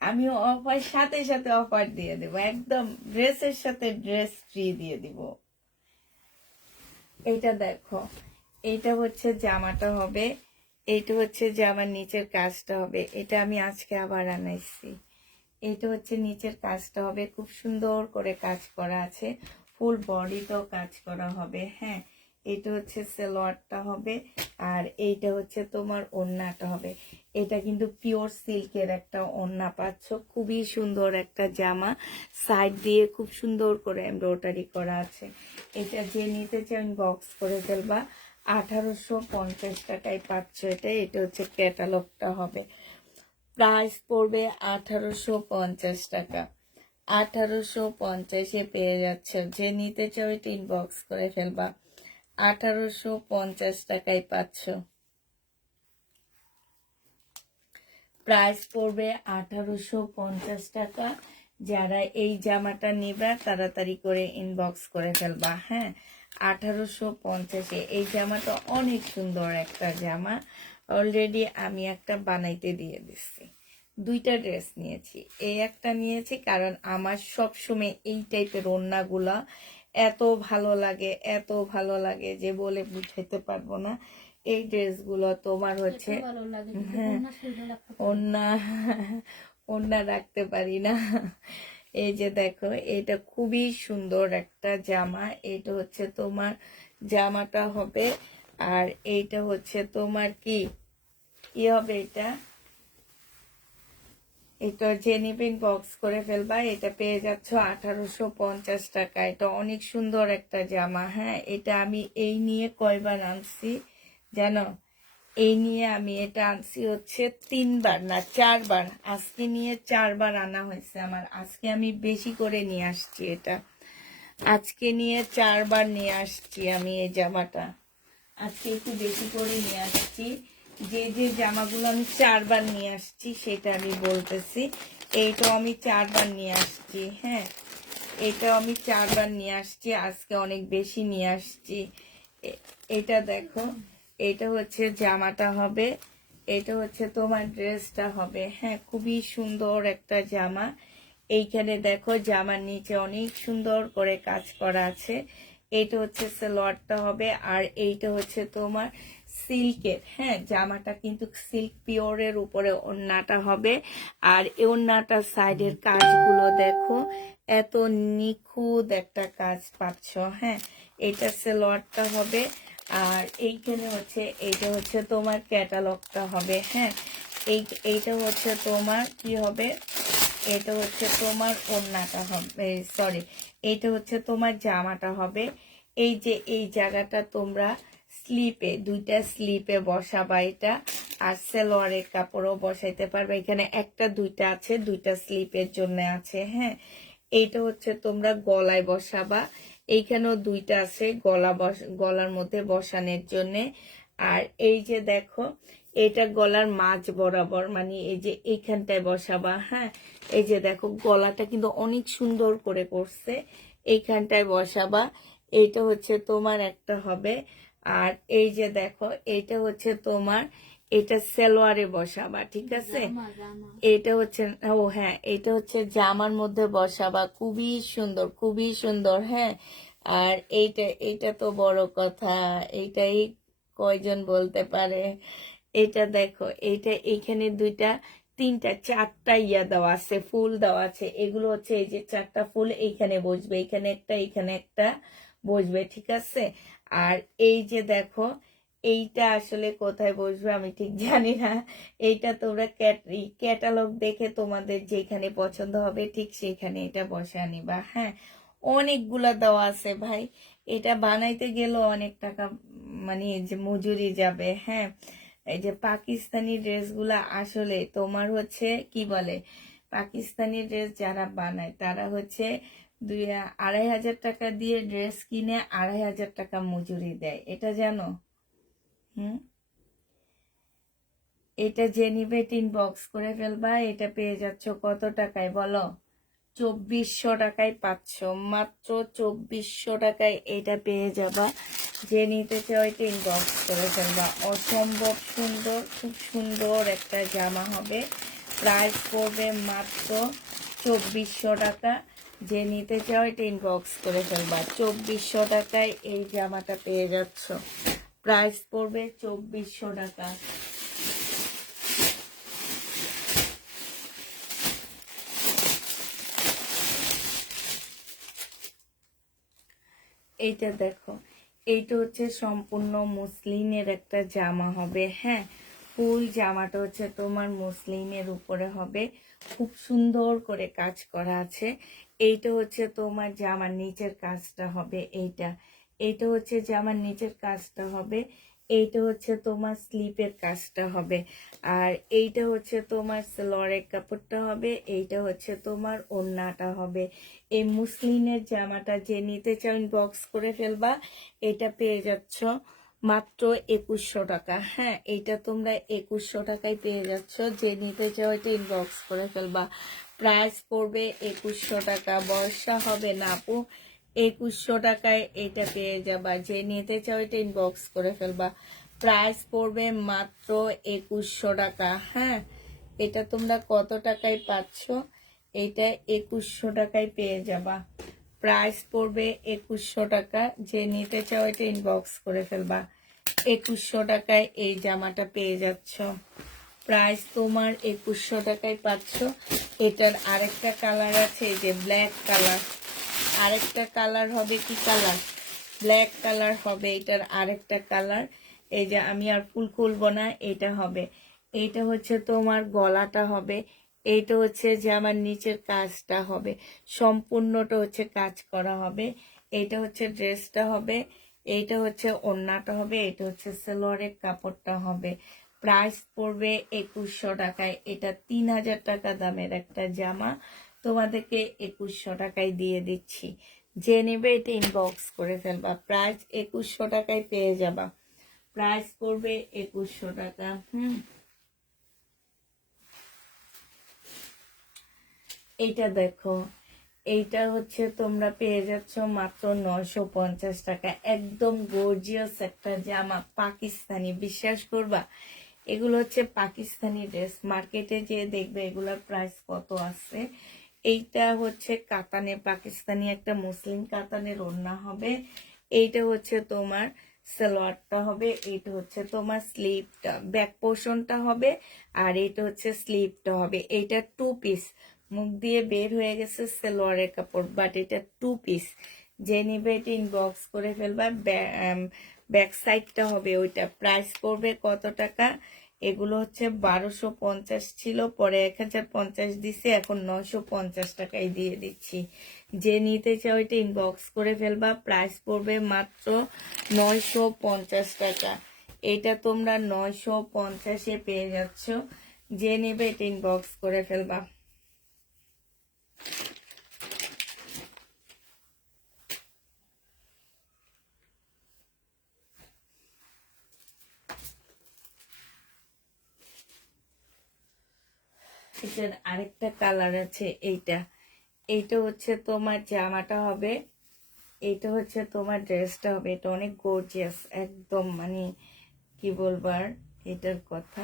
আমি অফার সাথে সাথে অফার দিয়ে দেবো, একদম ড্রেসের সাথে ড্রেস ফ্রি দিয়ে দিব। এইটা দেখো, এইটা হচ্ছে জামাটা হবে, এইটা হচ্ছে জামার নিচের কাজটা হবে। এটা আমি আজকে আবার আনাইছি। এইটা হচ্ছে নিচের কাজটা হবে, খুব সুন্দর করে কাজ করা আছে, ফুল বডিতেও কাজ করা হবে। হ্যাঁ, এটা হচ্ছে সালোয়ারটা হবে, আর এইটা হচ্ছে তোমার ওড়নাটা হবে। এটা কিন্তু পিওর সিল্কের একটা ওড়না পাচ্ছ, খুবই সুন্দর একটা জামা, সাইড দিয়ে খুব সুন্দর করে এমব্রয়ডারি করা আছে। এটা যে নিতে চান বক্স করে ফেলবা, 1850 টাকায় পাচ্ছ এটা। এটা হচ্ছে ক্যাটালগটা হবে, প্রাইস পড়বে 1850 টাকা। 1850-এ পেয়ে যাচ্ছে, যে নিতে চাও এটা ইনবক্স করে ফেলবা, 1850 টাকায় পাচ্ছ। প্রাইস পড়বে 1850 টাকা। যারা এই জামাটা নেবা তাড়াতাড়ি করে ইনবক্স করে ফেলবা। হ্যাঁ, 1850-এ এই জামাটা অনেক সুন্দর একটা জামা, অলরেডি আমি একটা বানাইতে দিয়ে দিচ্ছি। দুইটা ড্রেস নিয়েছি, এই একটা নিয়েছি কারণ আমার সবসময় এই টাইপের ওড়নাগুলা এত ভালো লাগে, এত ভালো লাগে যে বলে বুঝাইতে পারবো না। এই ড্রেসগুলো তোমার হচ্ছে, হ্যাঁ, ওড়না ওড়না রাখতে পারি না। এই যে দেখো, এটা খুবই সুন্দর একটা জামা। এটা হচ্ছে তোমার জামাটা হবে, আর এইটা হচ্ছে তোমার কি হবে, এটা যে নিবেন বক্স করে ফেলবা। এটা পেয়ে যাচ্ছ 1850 টাকা। এটা অনেক সুন্দর একটা জামা। হ্যাঁ, এটা আমি এই নিয়ে কয়বার আনছি জানো, এই নিয়ে আমি এটা আনছি হচ্ছে 3বার না 4বার, আজকে নিয়ে 4বার আনা হয়েছে আমার। আজকে আমি বেশি করে নিয়ে আসছি, এটা আজকে নিয়ে 4বার নিয়ে আসছি আমি এই জামাটা, আজকে একটু বেশি করে নিয়ে আসছি। যে যে জামাগুলো আমি 4বার নিয়ে আসছি সেটা আমি বলতেছি। এইটাও আমি 4বার নিয়ে আসছি। হ্যাঁ, এটাও আমি 4বার নিয়ে আসছি, আজকে অনেক বেশি নিয়ে আসছি। এটা দেখো, এটা হচ্ছে জামাটা হবে, এটা হচ্ছে তোমার ড্রেসটা হবে। হ্যাঁ, খুবই সুন্দর একটা জামা। এইখানে দেখো জামার নিচে অনেক সুন্দর করে কাজ করা আছে। এইটা হচ্ছে সালোয়ারটা হবে, আর এইটা হচ্ছে তোমার সিল্কের। হ্যাঁ, জামাটা কিন্তু সিল্ক পিওরের উপরে ওড়নাটা হবে, আর এই ওড়নাটার সাইডের কাজগুলো দেখো, এত নিখুঁত একটা কাজ পাচ্ছ। হ্যাঁ, এটা সালোয়ারটা হবে, আর এইখানে হচ্ছে এইটা হচ্ছে তোমার ক্যাটালগটা হবে। হ্যাঁ, এইটা হচ্ছে তোমার কি হবে, এটা হচ্ছে তোমার ওড়নাটা হবে, সরি, এটা হচ্ছে তোমার জামাটা হবে। এই যে এই জায়গাটা তোমরা স্লিপে, দুইটা স্লিপে বসাবা এটা, আর সালোয়ারের কাপড়ও বসাইতে পারবে। এখানে একটা দুইটা আছে, দুইটা স্লিপের জন্য আছে। হ্যাঁ, এইটা হচ্ছে তোমরা গলায় বসাবা, এইখানেও দুইটা আছে গলার মধ্যে বসানোর জন্য। আর এই যে দেখো, এটা গলার মাঝ বরাবর, মানে এই যে এইখানটায় বসাবা। হ্যাঁ, এই যে দেখো গলাটা কিন্তু অনেক সুন্দর করে করছে, এইখানটায় বসাবা। এইটা হচ্ছে তোমার একটা হবে, আর এই যে দেখো এইটা হচ্ছে তোমার, এটা সালোয়ারে বসাবা। ঠিক আছে, এটা হচ্ছে, ও হ্যাঁ, এটা হচ্ছে জামার মধ্যে বসাবা, খুবই সুন্দর, খুবই সুন্দর। হ্যাঁ, আর এইটা তো বড় কথা, এইটাই কয়জন বলতে পারে। এটা দেখো, এইটা এইখানে দুইটা তিনটা চারটা ইয়া দেওয়া আছে, ফুল দেওয়া আছে। এগুলো হচ্ছে এই যে 4টা ফুল এইখানে বসবে, এখানে একটা, এখানে একটা বসবে। ঠিক আছে, আর এই যে দেখো, এইটা আসলে কোথায় বসবে আমি ঠিক জানি না। এইটা তোমরা ক্যাটালগ দেখে তোমাদের যেখানে পছন্দ হবে ঠিক সেখানে এটা বসা নিবা। হ্যাঁ, অনেকগুলা দেওয়া আছে ভাই, এটা বানাইতে গেলেও অনেক টাকা, মানে যে মজুরি যাবে। হ্যাঁ, এই যে পাকিস্তানি ড্রেসগুলা আসলে তোমার হচ্ছে কি বলে, পাকিস্তানি ড্রেস যারা বানায় তারা হচ্ছে 2-2.5 হাজার টাকা দিয়ে ড্রেস কিনে 2.5 হাজার টাকা মজুরি দেয়, এটা জানো? হুম, এটা যে নিবে বক্স করে ফেলবা। এটা পেয়ে যাচ্ছ কত টাকায় বলো? 2400 টাকায় পাচ্ছ, মাত্র 2400 টাকায় এটা পেয়ে যাবা। যে নিতে চাও বক্স করে ফেলবা। অসম্ভব সুন্দর, খুব সুন্দর একটা জামা হবে, প্রাইস পড়বে মাত্র 2400 টাকা। যে নিতে চাও বক্স করে ফেলবা, 2400 টাকায় এই জামাটা পেয়ে যাচ্ছ, প্রাইস পড়বে 2400 টাকা। এইটা দেখো, এইটা হচ্ছে সম্পূর্ণ মুসলিনের একটা জামা হবে। হ্যাঁ, ফুল জামাটা হচ্ছে তোমার মুসলিনের উপরে হবে, খুব সুন্দর করে কাজ করা আছে। এইটা হচ্ছে তোমার জামার নিচের কাজটা হবে। এইটা হচ্ছে জামার নিচের কাজটা হবে। এইটা হচ্ছে তোমার স্লিপের কাজটা হবে। আর এইটা হচ্ছে তোমার সালোয়ারের কাপড়টা হবে। এইটা হচ্ছে তোমার ওড়নাটা হবে। এই মুসলিনের জামাটা যে নিতে চাও ইনবক্স করে ফেলবা। এটা পেয়ে যাচ্ছ মাত্র 2100 টাকা। হ্যাঁ, এইটা তোমরা 2100 টাকায় পেয়ে যাচ্ছ। যে নিতে চাও এটা ইনবক্স করে ফেলবা। প্রাইস পড়বে 2100 টাকা। বর্ষা হবে না আপু, 2100 টাকায় এটা পেয়ে যাবা। যে নিতে চাও এটা ইনবক্স করে ফেলবা। প্রাইস পড়বে মাত্র 2100 টাকা। হ্যাঁ, এটা তোমরা কত টাকায় পাচ্ছ? এটা 2100 টাকায় পেয়ে যাবা। প্রাইস পড়বে 2100 টাকা। যে নিতে চাও এটা ইনবক্স করে ফেলবা। 2100 টাকায় এই জামাটা পেয়ে যাচ্ছ। প্রাইস তোমার 2100 টাকায় পাচ্ছ। এটার আরেকটা কালার আছে, এই যে ব্ল্যাক কালার। আরেকটা কালার হবে কি কালার? ব্ল্যাক কালার হবে এটার আরেকটা কালার। এই যে আমি আর ফুল খুলবো না, এটা হবে। এইটা হচ্ছে তোমার গলাটা হবে। এইটা হচ্ছে যে আমার নিচের কাজটা হবে, সম্পূর্ণটা হচ্ছে কাজ করা হবে। এইটা হচ্ছে ড্রেসটা হবে। এইটা হচ্ছে ওড়নাটা হবে। এটা হচ্ছে সালোয়ারের কাপড়টা হবে। প্রাইস পড়বে 2100 টাকায়। এটা 3000 টাকা দামের একটা জামা, তোমাদেরকে 2100 টাকায় দিয়ে দিচ্ছি। যে নেবে এটা ইনবক্স করে ফেলবা। প্রাইস 2100 টাকায় পেয়ে যাবা। প্রাইস পড়বে 2100 টাকা। এইটা দেখো, এইটা হচ্ছে তোমরা পেয়ে যাচ্ছ মাত্র 950 টাকা। একদম গর্জিয়াস একটা জামা, পাকিস্তানি। বিশ্বাস করবা, এগুলো হচ্ছে পাকিস্তানি ড্রেস। মার্কেটে যে দেখবে এগুলোর প্রাইস কত আছে। এইটা হচ্ছে কাতানে, পাকিস্তানি একটা মুসলিম কাতানের ওড়না হবে। এইটা হচ্ছে তোমার সালোয়ারটা হবে। এইটা হচ্ছে তোমার স্লিভটা, ব্যাক পোর্শনটা হবে। আর এইটা হচ্ছে স্লিভটা হবে। এইটা 2 পিস, মুখ দিয়ে বের হয়ে গেছে সালোয়ারের কাপড়, বাট এটা 2 পিস। যে নিবে এটা ইনবক্স করে ফেলবা। ব্যাক সাইডটা হবে ওইটা। প্রাইস পড়বে কত টাকা? এগুলো হচ্ছে 1250 ছিল, পরে 1050 দিছে, এখন 950 টাকায় দিয়ে দিচ্ছি। যে নিতে চাও এটা ইনবক্স করে ফেলবা। প্রাইস পড়বে মাত্র 950 টাকা। এটা তোমরা 950-এ পেয়ে যাচ্ছ। যে নেবে এটা ইনবক্স করে ফেলবা। এটার আরেকটা কালার আছে। এইটা হচ্ছে তোমার জামাটা হবে। এইটা হচ্ছে তোমার ড্রেসটা হবে। এটা অনেক গর্জিয়াস, একদম মানে কি বলবার এটার কথা।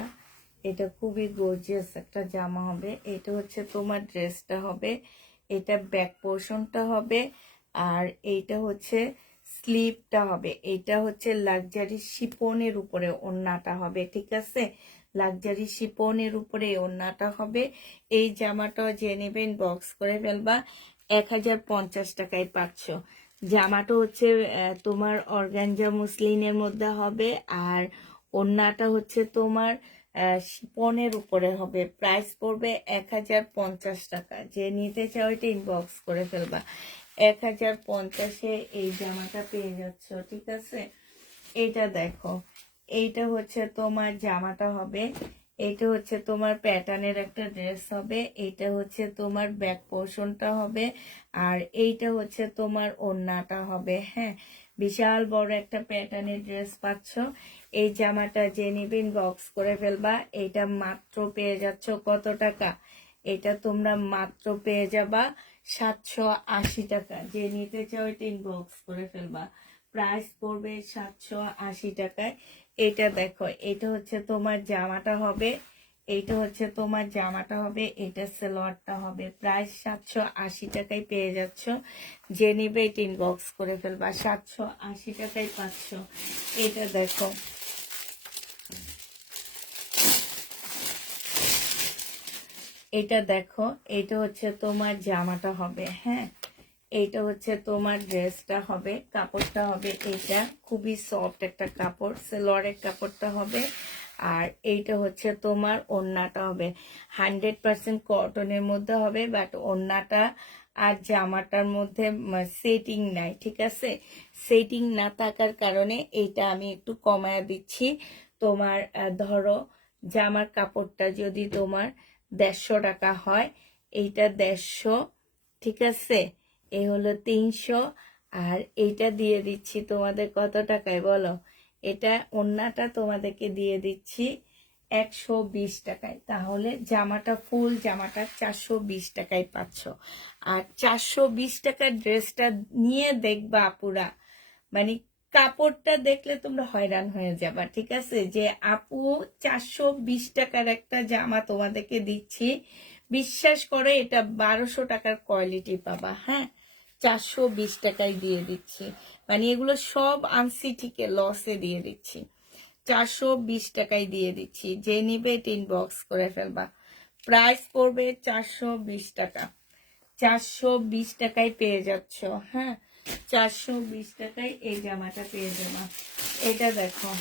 এটা খুবই গর্জিয়াস একটা জামা হবে। এটা হচ্ছে তোমার ড্রেসটা হবে। এটা ব্যাক পোর্শনটা হবে। আর এইটা হচ্ছে স্লিভটা হবে। এটা হচ্ছে লাক্সারি শিপনের উপরে ওড়নাটা হবে। ঠিক আছে, লাক্সারি শিপনের উপরে ওড়নাটা হবে। এই জামাটা যে নেবেন বক্স করে ফেলবা। 1050 টাকায় পাচ্ছ। জামাটা হচ্ছে তোমার অর্গানজা মুসলিনের মধ্যে হবে। আর ওড়নাটা হচ্ছে তোমার শিপনের উপরে হবে। প্রাইস পড়বে 1050 টাকা। যে নিতে চাও এটা ইনবক্স করে ফেলবা। 1050-এ এই জামাটা পেয়ে যাচ্ছ। ঠিক আছে, এইটা দেখো, এইটা হচ্ছে তোমার জামাটা হবে। এইটা হচ্ছে তোমার প্যাটার্নের একটা ড্রেস হবে। এইটা হচ্ছে তোমার ব্যাক পোর্শনটা হবে। আর এইটা হচ্ছে তোমার ওড়নাটা হবে। হ্যাঁ, বিশাল বড় একটা প্যাটার্নের ড্রেস পাচ্ছ। এই জামাটা যে নিবেন বক্স করে ফেলবা। এইটা মাত্র পেয়ে যাচ্ছ কত টাকা? এটা তোমরা মাত্র পেয়ে যাবা 780 টাকা। যে নিতে চাও এটা ইনবক্স করে ফেলবা। প্রাইস পড়বে 780 টাকায়। এটা দেখো, এটা হচ্ছে তোমার জামাটা হবে। এইটা হচ্ছে তোমার জামাটা হবে। এটা সালোয়ারটা হবে। প্রাইস 780 টাকায় পেয়ে যাচ্ছ। যে নিবে এটা ইনবক্স করে ফেলবা। 780 টাকায় পাচ্ছ। এটা দেখো, এটা দেখো, এটা হচ্ছে তোমার জামাটা হবে। হ্যাঁ, এইটা হচ্ছে তোমার ড্রেসটা হবে, কাপড়টা হবে এটা খুবই সফট একটা কাপড়, সেলোয়ারের কাপড়টা হবে। আর এইটা হচ্ছে তোমার ওড়নাটা হবে 100% কটনের মধ্যে হবে, বাট ওড়নাটা আর জামাটার মধ্যে সেটিং নাই, ঠিক আছে? সেটিং না থাকার কারণে এইটা আমি একটু কমায় দিচ্ছি। তোমার ধরো জামার কাপড়টা যদি তোমার 150 টাকা হয়, এইটা 150, ঠিক আছে? এই হলো 300। আর এইটা দিয়ে দিচ্ছি তোমাদের কত টাকায় বলো? এটা ওড়নাটা তোমাদেরকে দিয়ে দিচ্ছি 120 টাকায়। তাহলে জামাটা, ফুল জামাটা 420 টাকায় পাচ্ছ। আর 420 টাকার ড্রেসটা নিয়ে দেখবা আপুরা, মানে কাপড়টা দেখলে তোমরা হয়রান হয়ে যাবা, ঠিক আছে? যে আপু 420 টাকার একটা জামা তোমাদেরকে দিচ্ছি, বিশ্বাস করে এটা 1200 টাকার কোয়ালিটি পাবা। হ্যাঁ, 420 টাকায় দিয়ে দিচ্ছি, মানে এগুলো সব আনসি থেকে লসে দিয়ে দিচ্ছি। 420 টাকায় দিয়ে দিচ্ছি, যে নিবে ইনবক্স করে ফেলবা। প্রাইস পড়বে 420 টাকা। 420 টাকায় পেয়ে যাচ্ছ। হ্যাঁ, 420 টাকায় এই জামাটা পেয়ে যাবা। এটা দেখো,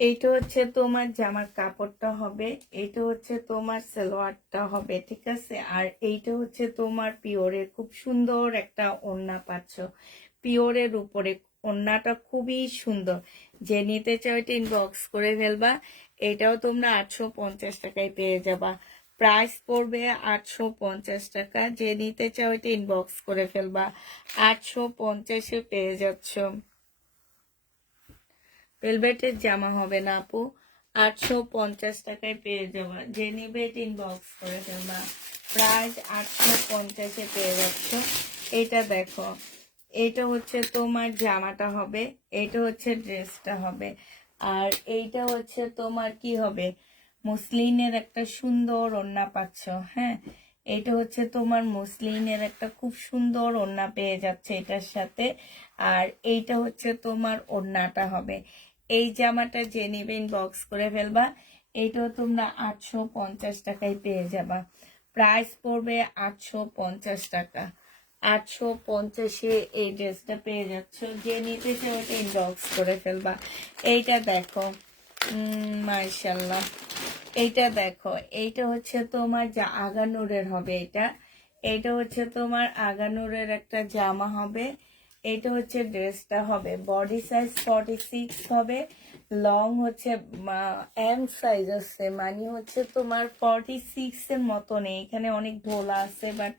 এইটা হচ্ছে তোমার জামার কাপড়টা হবে, এইটা হচ্ছে তোমার সালোয়ারটা হবে, ঠিক আছে? আর এইটা হচ্ছে তোমার পিওরের খুব সুন্দর একটা ওড়না পাচ্ছ, পিওরের উপরে ওড়নাটা খুবই সুন্দর। যে নিতে চাও এটা ইনবক্স করে ফেলবা। এটাও তোমরা 850 টাকায় পেয়ে যাবা। প্রাইস পড়বে 850 টাকা। যে নিতে চাও এটা ইনবক্স করে ফেলবা, 850-এ পেয়ে যাচ্ছ। ভেলভেটের জামা হবে না আপু, 850 টাকায় পেয়ে যাবা। যে নিবে ইনবক্স করে ফেলবা, প্রাইস 850-এ পেয়ে যাচ্ছ। এটা দেখো, এইটা হচ্ছে তোমার জামাটা হবে, এইটা হচ্ছে ড্রেসটা হবে। আর এইটা হচ্ছে তোমার কি হবে, মসলিনের একটা সুন্দর ওড়না পাচ্ছ। হ্যাঁ, এটা হচ্ছে তোমার মসলিনের একটা খুব সুন্দর ওড়না পেয়ে যাচ্ছে এটার সাথে। আর এইটা হচ্ছে তোমার ওড়নাটা হবে। এই জামাটা যে নিবে ইনবক্স করে ফেলবা। এইটাও তোমরা 850 টাকায় পেয়ে যাবা। প্রাইস পড়বে 850 টাকা। 850-এ এই ড্রেসটা পেয়ে যাচ্ছ। যে নিতে চাও ওটা ইনবক্স করে ফেলবা। এইটা দেখো, মাশাআল্লাহ। এইটা দেখো, এইটা হচ্ছে তোমার যা আগানুরের হবে। এইটা হচ্ছে তোমার আগানুরের একটা জামা হবে। এটা হচ্ছে ড্রেসটা হবে, বডি সাইজ 46 হবে, লং হচ্ছে এম সাইজ আছে, মানে হচ্ছে তোমার 46 এর মতো নেই, এখানে অনেক ঢোলা আছে, বাট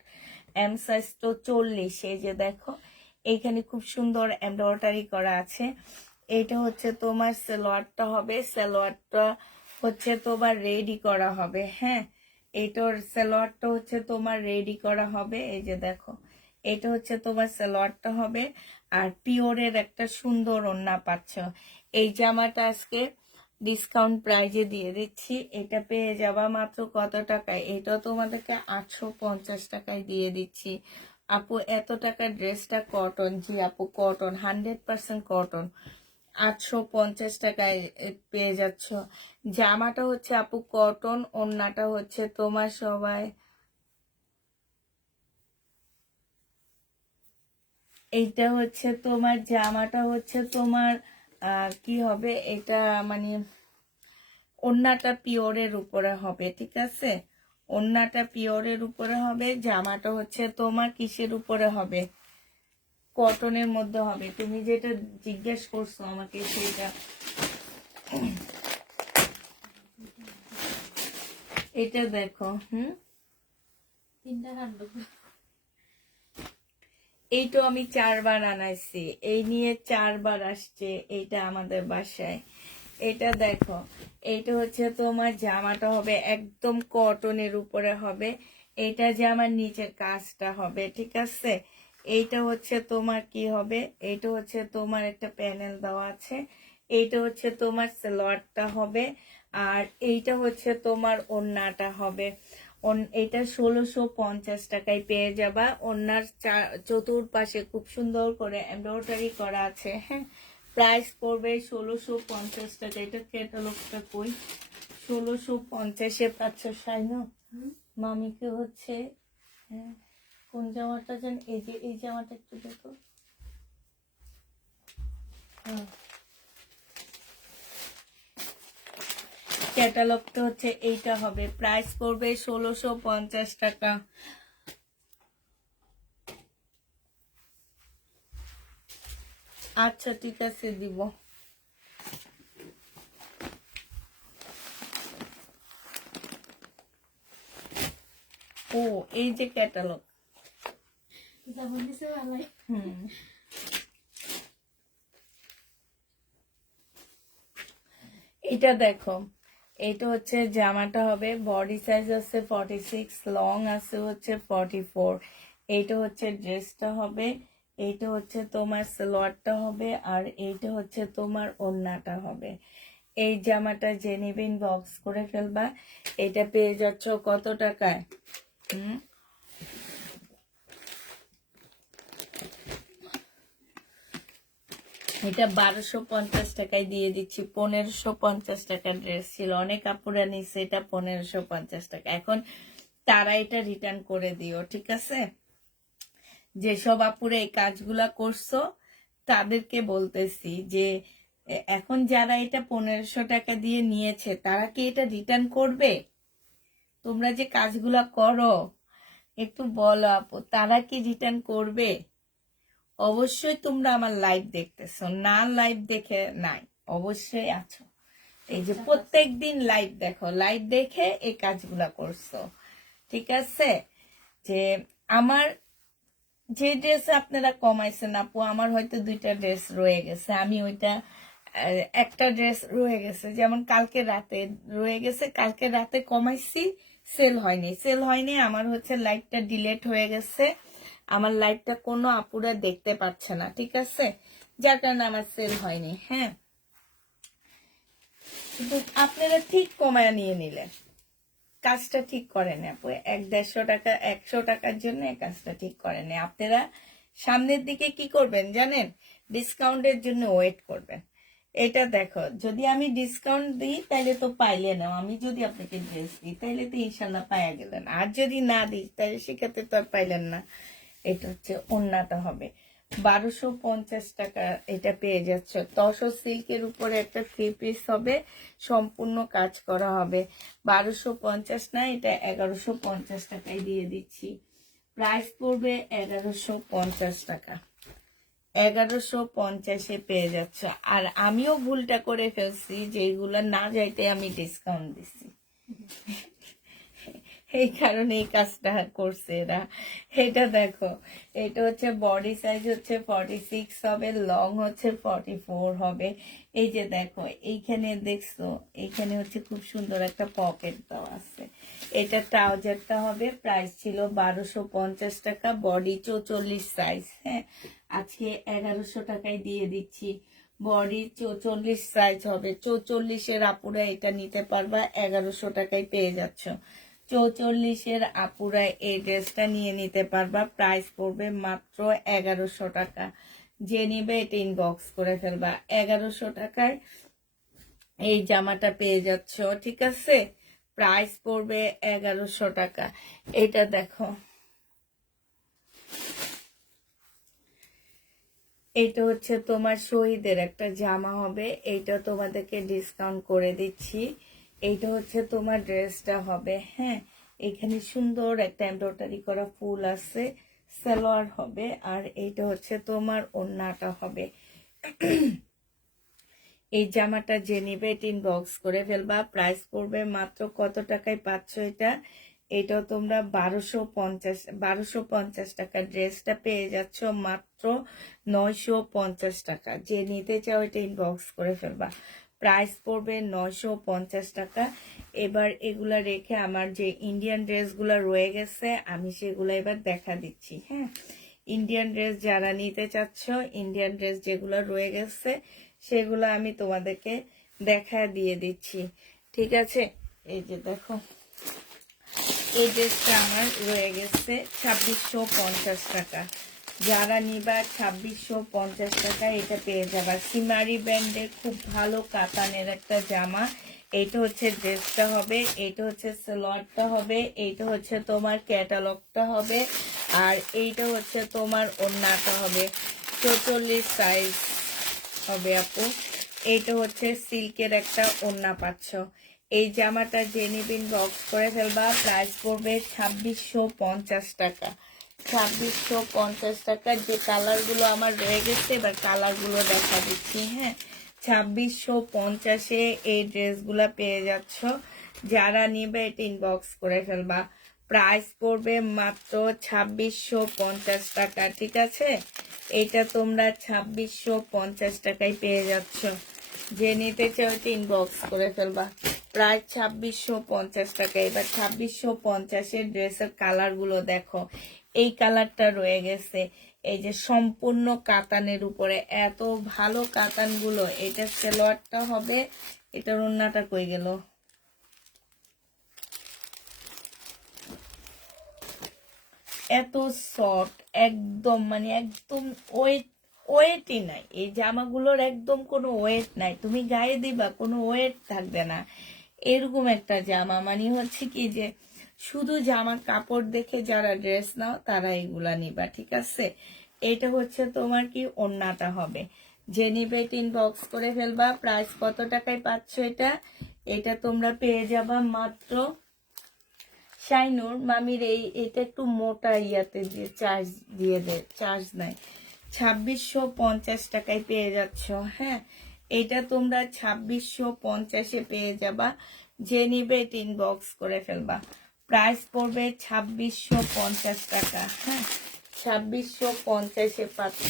এম সাইজ তো 40। এই যে দেখো, এইখানে খুব সুন্দর এমব্রয়ডারি করা আছে। এটা হচ্ছে তোমার সালোয়ারটা হবে, সালোয়ারটা হচ্ছে তোমার রেডি করা হবে। হ্যাঁ, এটার সালোয়ারটা হচ্ছে তোমার রেডি করা হবে। এই যে দেখো, এটা হচ্ছে তোমার সালোয়ারটা হবে। আর পিওরের একটা সুন্দর ওড়না পাচ্ছ। এই জামাটা আজকে ডিসকাউন্ট প্রাইজে দিয়ে দিচ্ছি। এটা পেয়ে যাবা মাত্র কত টাকায়? এটা তোমাদেরকে 850 টাকায় দিয়ে দিচ্ছি। আপু এত টাকার ড্রেসটা কটন? জি আপু, কটন, 100% কটন। 850 টাকায় পেয়ে যাচ্ছ। জামাটা হচ্ছে আপু কটন, ওড়নাটা হচ্ছে তোমার সবাই, এইটা হচ্ছে তোমার জামাটা হচ্ছে তোমার কি হবে এটা, মানে ওড়নাটা পিওরের উপরে হবে, ঠিক আছে? ওড়নাটা পিওরের উপরে হবে, জামাটা হচ্ছে তোমার কিসের উপরে হবে? কটনের মধ্যে হবে। তুমি যেটা জিজ্ঞেস করছো আমাকে সেটা। এটা দেখো, এইটা আমি 4বার আনাইছি, এই নিয়ে 4বার আসছে এইটা আমাদের বাসায়। এটা দেখো, এইটা হচ্ছে তোমার জামাটা হবে একদম কটনের উপরে হবে। এইটা জামার নিচের কাজটা হবে, ঠিক আছে? এইটা হচ্ছে তোমার কি হবে, এইটা হচ্ছে তোমার একটা প্যানেল দেওয়া আছে। এইটা হচ্ছে তোমার সালোয়ারটা হবে। আর এইটা হচ্ছে তোমার ওড়নাটা হবে। এটা 1650 টাকায় পেয়ে যাবা। ওড়নার চতুর্পাশে খুব সুন্দর করে এমব্রয়ডারি করা আছে। হ্যাঁ, প্রাইস পড়বে 1650 টাকা। এটা ক্যাটালগটা কই? 1650-এ পাচ্ছ শাইনো। মামিকে হচ্ছে হ্যাঁ কোন জামাটা যেন এই যে এই জামাটা একটু দেখো। হ্যাঁ ক্যাটালগটা হচ্ছে এইটা হবে, প্রাইস পড়বে 1650 টাকা। আচ্ছা ঠিক আছে দিব। ও এই যে ক্যাটালগ, এটা দেখো, এটা হচ্ছে জামাটা হবে, বডি সাইজ আছে 46, লং আছে হচ্ছে 44। এইটা হচ্ছে ড্রেসটা হবে, এইটা হচ্ছে তোমার সালোয়ারটা হবে, আর এইটা হচ্ছে তোমার ওড়নাটা হবে। এই জামাটা যে নিবেন বক্স করে ফেলবা। এটা পেয়ে যাচ্ছ কত টাকায়? এটা 1250 টাকায় দিয়ে দিচ্ছি। 1550 টাকার ড্রেস ছিল, অনেক আপুরা নিচ্ছে, এটা 1550 টাকা। এখন তারা এটা রিটার্ন করে দিও, ঠিক আছে? যেসব আপুরা এই কাজগুলা করছো তাদেরকে বলতেছি যে এখন যারা এটা 1500 টাকা দিয়ে নিয়েছে তারা কি এটা রিটার্ন করবে? তোমরা যে কাজগুলা করো একটু বলো আপু, তারা কি রিটার্ন করবে? অবশ্যই তোমরা আমার লাইভ দেখতেছো, না লাইভ দেখে নাই অবশ্যই আছো। এই যে প্রত্যেক দিন লাইভ দেখো, লাইভ দেখে এই কাজগুলা করছো, ঠিক আছে? যে আমার যে ড্রেস আপনারা কমাইছেন আপু, আমার হয়তো 2টা ড্রেস রয়ে গেছে, আমি ওইটা একটা ড্রেস রয়ে গেছে, যেমন কালকে রাতে রয়ে গেছে, কালকে রাতে কমাইছি, সেল হয়নি, আমার হচ্ছে লাইভটা ডিলেট হয়ে গেছে, আমার লাইভটা কোনো আপুরা দেখতে পাচ্ছে না, ঠিক আছে? যার কারণে আমার সেল হয়নি। হ্যাঁ কিন্তু আপনারা ঠিক কমায় নিয়ে নিলেন, কাজটা ঠিক করেন আপু। 100-150 টাকা 100 টাকার জন্য এই কাজটা ঠিক করেন। আপনারা সামনের দিকে কি করবেন জানেন? ডিসকাউন্টের জন্য ওয়েট করবেন। এটা দেখো, যদি আমি ডিসকাউন্ট দিই তাহলে তো পাইলে না, আমি যদি আপনাকে ড্রেস দিই তাহলে তো ইনশাল্লাহ পাইয়া গেলেন, আর যদি না দিই তাহলে সেক্ষেত্রে তো আর পাইলেন না। এটা হচ্ছে ওড়নাটা হবে 1250 টাকা, এটা পেয়ে যাচ্ছ। তসর সিল্কের উপরে একটা 3 পিস হবে, সম্পূর্ণ কাজ করা হবে। 1250 না, এটা 1150 টাকায় দিয়ে দিচ্ছি। প্রাইস পড়বে 1150 টাকা, 1150-এ পেয়ে যাচ্ছ। আর আমিও ভুলটা করে ফেলছি যে এইগুলা না যাইতে আমি ডিসকাউন্ট দিছি, এই কারণে এই কাজটা করছে এরা। এটা দেখো, এটা হচ্ছে বডি সাইজ হচ্ছে 46 হবে, লং হচ্ছে 44 হবে। এই যে দেখো এইখানে দেখছো, এইখানে হচ্ছে খুব সুন্দর একটা পকেট দেওয়া আছে। এটা ট্রাউজারটা হবে, প্রাইস ছিল 1250 টাকা, বডি 44 সাইজ। হ্যাঁ আজকে 1100 টাকায় দিয়ে দিচ্ছি। বডি 44 সাইজ হবে, 44-এর আপুরা এটা নিতে পারবা, 1100 টাকায় পেয়ে যাচ্ছ। 44-এর আপুরা এই ড্রেসটা নিয়ে নিতে পারবা, প্রাইস পড়বে মাত্র 1100 টাকা। যে নিবে এটা ইনবক্স করে ফেলবা, 1100 টাকায় এই জামাটা পেয়ে যাচ্ছ, ঠিক আছে? প্রাইস পড়বে 1100 টাকা। এটা দেখো, এটা হচ্ছে তোমার শহীদের একটা জামা হবে, এইটা তোমাদেরকে ডিসকাউন্ট করে দিচ্ছি। এইটা হচ্ছে তোমার ড্রেসটা হবে। হ্যাঁ এখানে সুন্দর একটা এমব্রয়ডারি করা ফুল আছে, সালোয়ার হবে, আর এইটা হচ্ছে তোমার ওড়নাটা হবে। এই জামাটা যে নিবে এটা ইনবক্স করে ফেলবা, প্রাইস পড়বে মাত্র কত টাকায় পাচ্ছ এটা? এটাও তোমরা 1250 টাকা, ড্রেসটা পেয়ে যাচ্ছ মাত্র 950 টাকা। যে নিতে চাও এটা ইনবক্স করে ফেলবা, প্রাইস পড়বে 950 টাকা। এবার এগুলা রেখে আমার যে ইন্ডিয়ান ড্রেসগুলো রয়ে গেছে আমি সেগুলো এবার দেখা দিচ্ছি। হ্যাঁ ইন্ডিয়ান ড্রেস যারা নিতে চাচ্ছ, ইন্ডিয়ান ড্রেস যেগুলো রয়ে গেছে সেগুলো আমি তোমাদেরকে দেখা দিয়ে দিচ্ছি, ঠিক আছে? এই যে দেখো, এই ড্রেসটা আমার রয়ে গেছে 2650 টাকা। যারা নিবা 2650 টাকা এটা পেয়ে যাবা। সিমারি ব্র্যান্ডের খুব ভালো কাতানের একটা জামা, এইটা হচ্ছে ড্রেসটা হবে, এইটা হচ্ছে সালোয়ারটা হবে, এইটা হচ্ছে তোমার ক্যাটালগটা হবে, আর এইটা হচ্ছে তোমার ওড়নাটা হবে। 44 সাইজ হবে আপু। এইটা হচ্ছে সিল্কের একটা ওড়না পাচ্ছ। এই জামাটা যে নিবেন বক্স করে ফেলবা, প্রাইস পড়বে 2650 টাকা। 2650 টাকা। যে কালারগুলো আমার রয়ে গেছে এবার কালারগুলো দেখা দিচ্ছি। হ্যাঁ, 2650-এ এই ড্রেসগুলো পেয়ে যাচ্ছ। যারা নিবে এটা ইনবক্স করে ফেলবা। প্রাইস পড়বে মাত্র 2650 টাকা। ঠিক আছে, এটা তোমরা 2650 টাকায় পেয়ে যাচ্ছ। যে নিতে চাও এটা ইনবক্স করে ফেলবা। প্রায় 2650 টাকা। এবার 2650-এর ড্রেসের কালারগুলো দেখো। এই কালারটা রয়ে গেছে, এই যে সম্পূর্ণ কাতানের উপরে, এত ভালো কাতানগুলো। এটা সালোয়ারটা হবে, এটার ওড়নাটা কই গেল, এত সফট একদম, মানে একদম ওয়েটই নাই। এই জামাগুলোর একদম কোনো ওয়েট নাই, তুমি গায়ে দিবা কোনো ওয়েট থাকবে না। এরকম একটা জামা, মানে হচ্ছে কি যে শুধু জামার কাপড় দেখে যারা ড্রেস নাও তারা এগুলা নিবা। ঠিক আছে, এটা হচ্ছে তোমার কি ওড়নাটা হবে। যে নিবে ইনবক্স করে ফেলবা। প্রাইস কত টাকায় পাচ্ছ এটা? এটা তোমরা পেয়ে যাবা মাত্র, শাইনুর মামির এটা একটু মোটা ইয়াতে দিয়ে চার্জ দিয়ে দে, চার্জ নাই। 2650 টাকায় পেয়ে যাচ্ছ। হ্যাঁ, এটা তোমরা 2650-এ পেয়ে যাবা। যে নিবে ইনবক্স করে ফেলবা। প্রাইস পড়বে 2650 টাকা। হ্যাঁ, 2650-এ পাচ্ছ।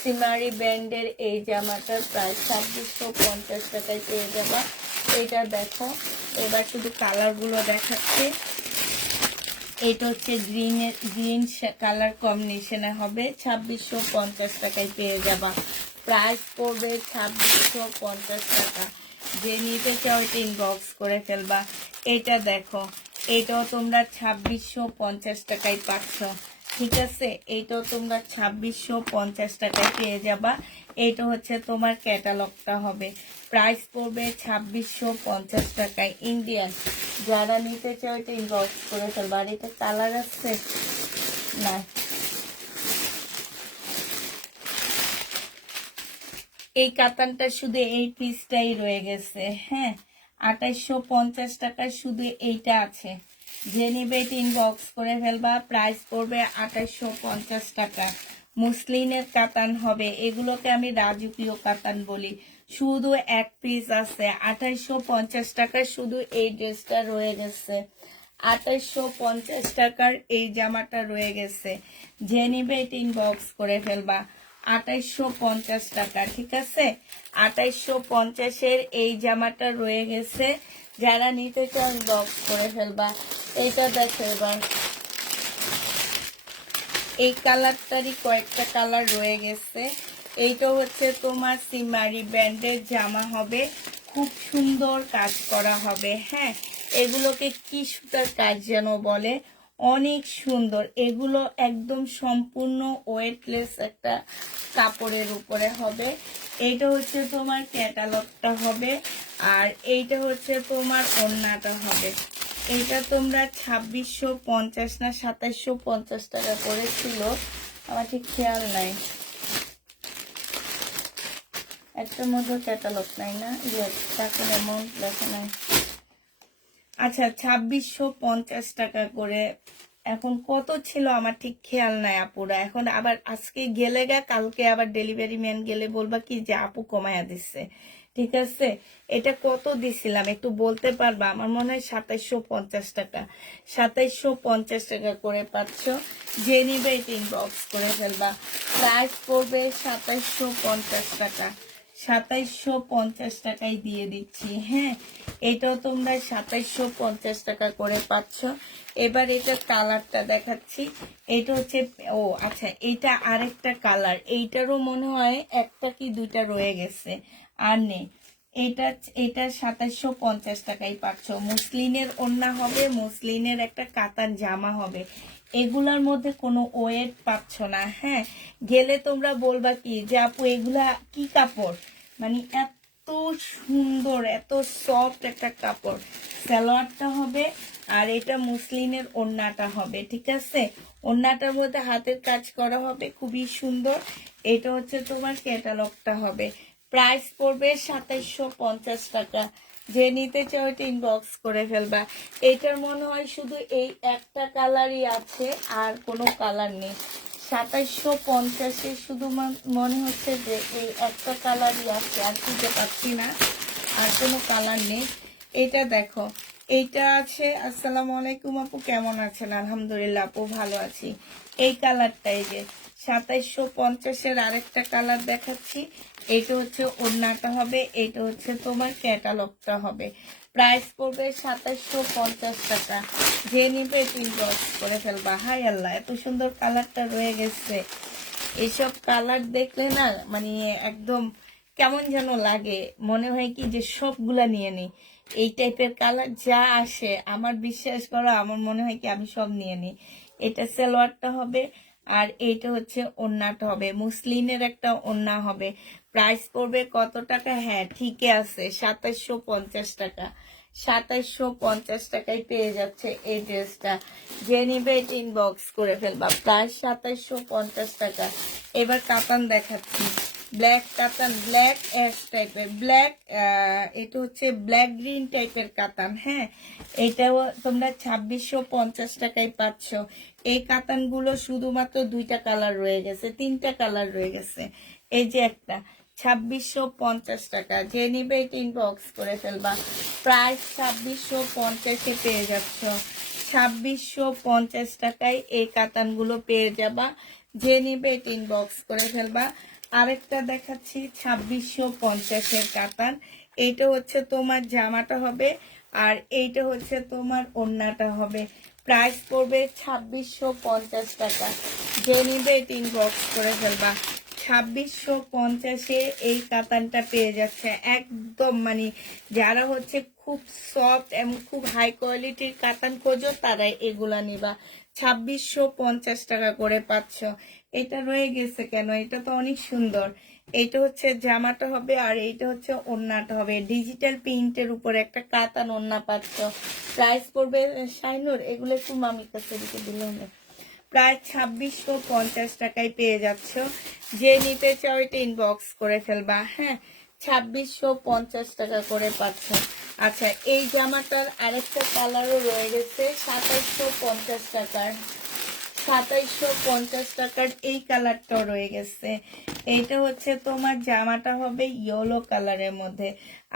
সিমারি ব্র্যান্ডের এই জামাটার প্রাইস 2650 টাকায় পেয়ে যাবা। এটা দেখো, এবার শুধু কালারগুলো দেখাচ্ছে। এটা হচ্ছে গ্রিন কালার কম্বিনেশনে হবে। 2650 টাকায় পেয়ে যাবা। প্রাইস পড়বে 2650 টাকা। যে নিতে চাও এটা ইনবক্স করে ফেলবা। এটা দেখো, এটাও তোমরা 2650 টাকায় পাচ্ছ। ঠিক আছে, এইটাও তোমরা 2650 টাকায় পেয়ে যাবা। এটা হচ্ছে তোমার ক্যাটালগটা হবে। প্রাইস পড়বে 2650 টাকায়। ইন্ডিয়ান যারা নিতে চাও এটা ইনবক্স করে ফেলবা। আর এটা কালার আছে না, এই কাতানটা শুধু এই পিসটাই রয়ে গেছে। হ্যাঁ, 2850 টাকার শুধু এইটা আছে। যে নিবে এটা ইনবক্স করে ফেলবা। প্রাইস পড়বে 2850 টাকা। মুসলিনের কাতান হবে, এগুলোকে আমি রাজকীয় কাতান বলি। শুধু এক পিস আছে, 2850 টাকার শুধু এই ড্রেসটা রয়ে গেছে। 2850 টাকার এই জামাটা রয়ে গেছে। যে নিবে এটা ইনবক্স করে ফেলবা। 2850 টাকা। ঠিক আছে, 2850-এর এই জামাটা রয়ে গেছে। যারা নিতে চান বক্স করে ফেলবা। এইটা দেখো, এবার এই কালারটারই কয়েকটা কালার রয়ে গেছে। এইটা হচ্ছে তোমার সিমারি ব্র্যান্ডের জামা হবে, খুব সুন্দর কাজ করা হবে। হ্যাঁ, এগুলোকে কি সুতার কাজ যেন বলে, অনেক সুন্দর। এগুলো একদম সম্পূর্ণ ওয়েটলেস একটা কাপড়ের উপরে হবে। এইটা হচ্ছে তোমার ক্যাটালগটা হবে, আর এইটা হচ্ছে তোমার ওড়নাটা হবে। এটা তোমরা 2650 না 2750 টাকা করেছিল, আমার ঠিক খেয়াল নাই। একটার মধ্যে ক্যাটালগ নাই না, টাকার অ্যামাউন্ট লেখা নাই। আচ্ছা, 2650 টাকা করে। এখন কত ছিল আমার ঠিক খেয়াল নাই আপুরা। এখন আবার আজকে গেলে কালকে আবার ডেলিভারি ম্যান গেলে বলবা কি যে আপু কমায়া দিচ্ছে। ঠিক আছে, এটা কত দিছিলাম একটু বলতে পারবা? আমার মনে হয় 2750 টাকা। 2750 টাকা করে পাচ্ছ। যে নিবে এটা ইনবক্স করে ফেলবা। প্রাইস পড়বে 2750 টাকা। 2750 টাকায় দিয়ে দিচ্ছি। হ্যাঁ, এটাও তোমরা 2750 টাকা করে পাচ্ছ। এবার এটা কালারটা দেখাচ্ছি। এটা হচ্ছে, ও আচ্ছা, এটা আরেকটা কালার। এইটারও মনে হয় একটা কি দুইটা রয়ে গেছে, আর নেই। এটা এটা 2750 টাকায় পাচ্ছ। মুসলিনের ওড়না হবে, মুসলিনের একটা কাতান জামা হবে। এগুলার মধ্যে কোনো ওয়েট পাচ্ছ না। হ্যাঁ, গেলে তোমরা বলবা কি যে আপু এগুলা কি কাপড়, মানে এত সুন্দর, এত সফট একটা কাপড়। সালোয়ারটা হবে, আর এটা মুসলিনের ওড়নাটা হবে, ঠিক আছে। ওড়নাটার মধ্যে হাতের কাজ করা হবে, খুবই সুন্দর। এটা হচ্ছে তোমার ক্যাটালগটা হবে। প্রাইস পড়বে 2750 টাকা। যে নিতে চাও এটা ইনবক্স করে ফেলবা। এটার মনে হয় শুধু এই একটা কালারই আছে, আর কোনো কালার নেই। 2750 শুধু মনে হচ্ছে যে এই একটা কালারই আছে, আর খুঁজে পাচ্ছি না, আর কোনো কালার নেই। এটা দেখো, এইটা আছে। আসসালামু আলাইকুম আপু, কেমন আছেন? আলহামদুলিল্লাহ আপু, ভালো আছি। এই কালারটা, এই যে 2750 আরেকটা কালার দেখাচ্ছি। এইটা হচ্ছে ওড়নাটা হবে, এইটা হচ্ছে তোমার ক্যাটালগটা হবে। প্রাইস পড়বে 2750 টাকা। যে নিবে ইনবক্স করে ফেলবা। হাই আল্লাহ, এত সুন্দর কালারটা রয়ে গেছে। এইসব কালার দেখলে না মানে একদম কেমন যেন লাগে, মনে হয় কি যে সবগুলা নিয়ে নিই। এই টাইপের কালার যা আসে, আমার বিশ্বাস করো, আমার মনে হয় কি আমি সব নিয়ে নিই। এটা সালোয়ারটা হবে, আর এইটা হচ্ছে ওড়নাটা হবে, মুসলিনের একটা ওড়না হবে। প্রাইস পড়বে কত টাকা? হ্যাঁ ঠিকই আছে, 2750 টাকা। 2750 টাকায় পেয়ে যাচ্ছে এই ড্রেসটা। যে নিবে এটা ইনবক্স করে ফেলবা। প্রাইস 2750 টাকা। এবার কাতান দেখাচ্ছি, ব্ল্যাক কাতান, ব্ল্যাক অ্যাশ টাইপের, ব্ল্যাক এটা হচ্ছে ব্ল্যাক গ্রিন টাইপের কাতান। হ্যাঁ, এটাও তোমরা 2650 টাকায় পাচ্ছ। এই কাতানগুলো শুধুমাত্র দুইটা কালার রয়ে গেছে, তিনটা কালার রয়ে গেছে। এই যে একটা, 2650 টাকা। যে নিবে এটা ইনবক্স করে ফেলবা। প্রাইস 2650 পেয়ে যাচ্ছ। 2650 টাকায় এই কাতানগুলো পেয়ে যাবা। যে নিবে এটা ইনবক্স করে ফেলবা। আরেকটা দেখাচ্ছি 2650 কাতান। এইটা হচ্ছে তোমার জামাটা হবে, আর এইটা হচ্ছে তোমার ওড়নাটা হবে। প্রাইস পড়বে 2650 টাকা। যে নিবে এটা ইনবক্স করে ফেলবা। 2650 এই কাতানটা পেয়ে যাচ্ছে একদম, মানে যারা হচ্ছে খুব সফট এবং খুব হাই কোয়ালিটির কাতান খোঁজো তারাই এগুলা নিবা। 2650 টাকা করে পাচ্ছ। এটা রয়ে গেছে কেন? এটা তো অনেক সুন্দর। এটা হচ্ছে জামাটা হবে, আর এইটা হচ্ছে ওড়নাটা হবে। ডিজিটাল প্রিন্টের উপরে একটা কাতান ওড়না পাচ্ছ। প্রাইস পড়বে শাইনুর, এগুলো একটু মামির কাছে দিলে হবে। প্রায় 2650 টাকায় পেয়ে যাচ্ছ। যে নিতে চাও এটা ইনবক্স করে ফেলবা। হ্যাঁ, 2650 টাকা করে পাচ্ছ। আচ্ছা, এই জামাটার আরেকটা কালারও রয়ে গেছে 2750 টাকার। 2750 টাকার এই কালারটাও রয়ে গেছে। এইটা হচ্ছে তোমার জামাটা হবে ইয়েলো কালারের মধ্যে,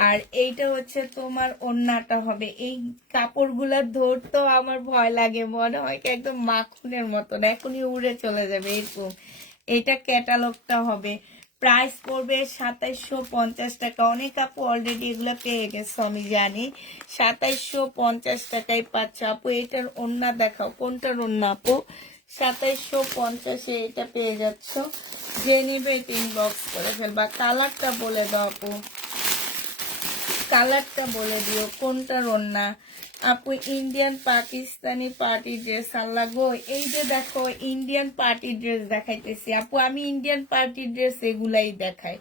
আর এইটা হচ্ছে তোমার ওড়নাটা হবে। এই কাপড়গুলা ধরতেও আমার ভয় লাগে, মনে হয় কি একদম মাখনের মতন, এখনই উড়ে চলে যাবে এরকম। এটা ক্যাটালগটা হবে। প্রাইস পড়বে 2750 টাকা। অনেক আপু অলরেডি এগুলো পেয়ে গেছো আমি জানি। 2750 টাকায় পাচ্ছ আপু। এটার ওড়না দেখাও, কোনটার ওড়না আপু? 2750 এটা পেয়ে যাচ্ছ। যে নিবে এটা ইনবক্স করে ফেলবা। কালারটা বলে দাও আপু, কালারটা বলে দিও কোনটার ওড়না। আপু ইন্ডিয়ান পাকিস্তানি পার্টি ড্রেস, আল্লাহ গো, এই যে দেখো ইন্ডিয়ান পার্টি ড্রেস দেখাইতেছি আপু। আমি ইন্ডিয়ান পার্টি ড্রেস এগুলাই দেখাই।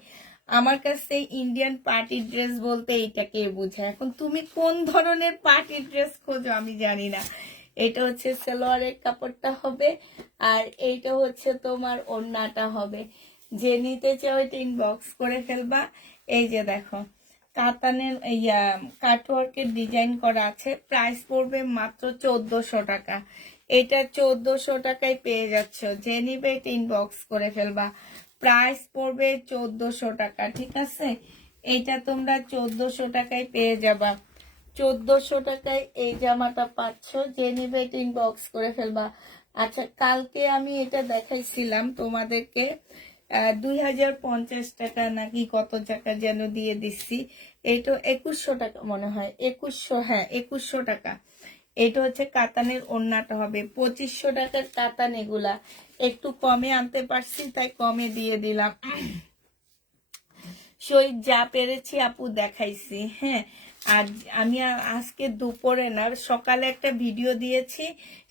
আমার কাছে ইন্ডিয়ান পার্টি ড্রেস বলতে এইটাকে বোঝায়। এখন তুমি কোন ধরনের পার্টি ড্রেস খোঁজো আমি জানি না। এটা হচ্ছে সালোয়ারের কাপড়টা হবে, আর এইটা হচ্ছে তোমার ওড়নাটা হবে। যে নিতে চাও এটা ইনবক্স করে ফেলবা। এই যে দেখো, কাতানের কাটওয়ার্কের ডিজাইন করা আছে। প্রাইস পড়বে মাত্র 1400 টাকা। এটা 1400 টাকায় পেয়ে যাচ্ছ। যে নিবে এটা ইনবক্স করে ফেলবা। প্রাইস পড়বে 1400 টাকা, ঠিক আছে। এটা তোমরা 1400 টাকায় পেয়ে যাবা। 1400 টাকায় এই জামাটা পাচ্ছ। যে নিবে এটা ইনবক্স করে ফেলবা। আচ্ছা, কালকে আমি এটা দেখাইছিলাম তোমাদেরকে, 2050 টাকা নাকি কত টাকা যেন দিয়ে দিচ্ছি। এটা 2100 টাকা মনে হয়, 2100, হ্যাঁ 2100 টাকা। এটা হচ্ছে কাতানের ওড়নাটা হবে। 2500 টাকার কাতান এগুলা। একটু কমে আনতে পারছি তাই কমে দিয়ে দিলাম। শহীদ যা পেরেছি আপু দেখাইছি। হ্যাঁ, আর আমি আজকে দুপুরে না সকালে একটা ভিডিও দিয়েছি,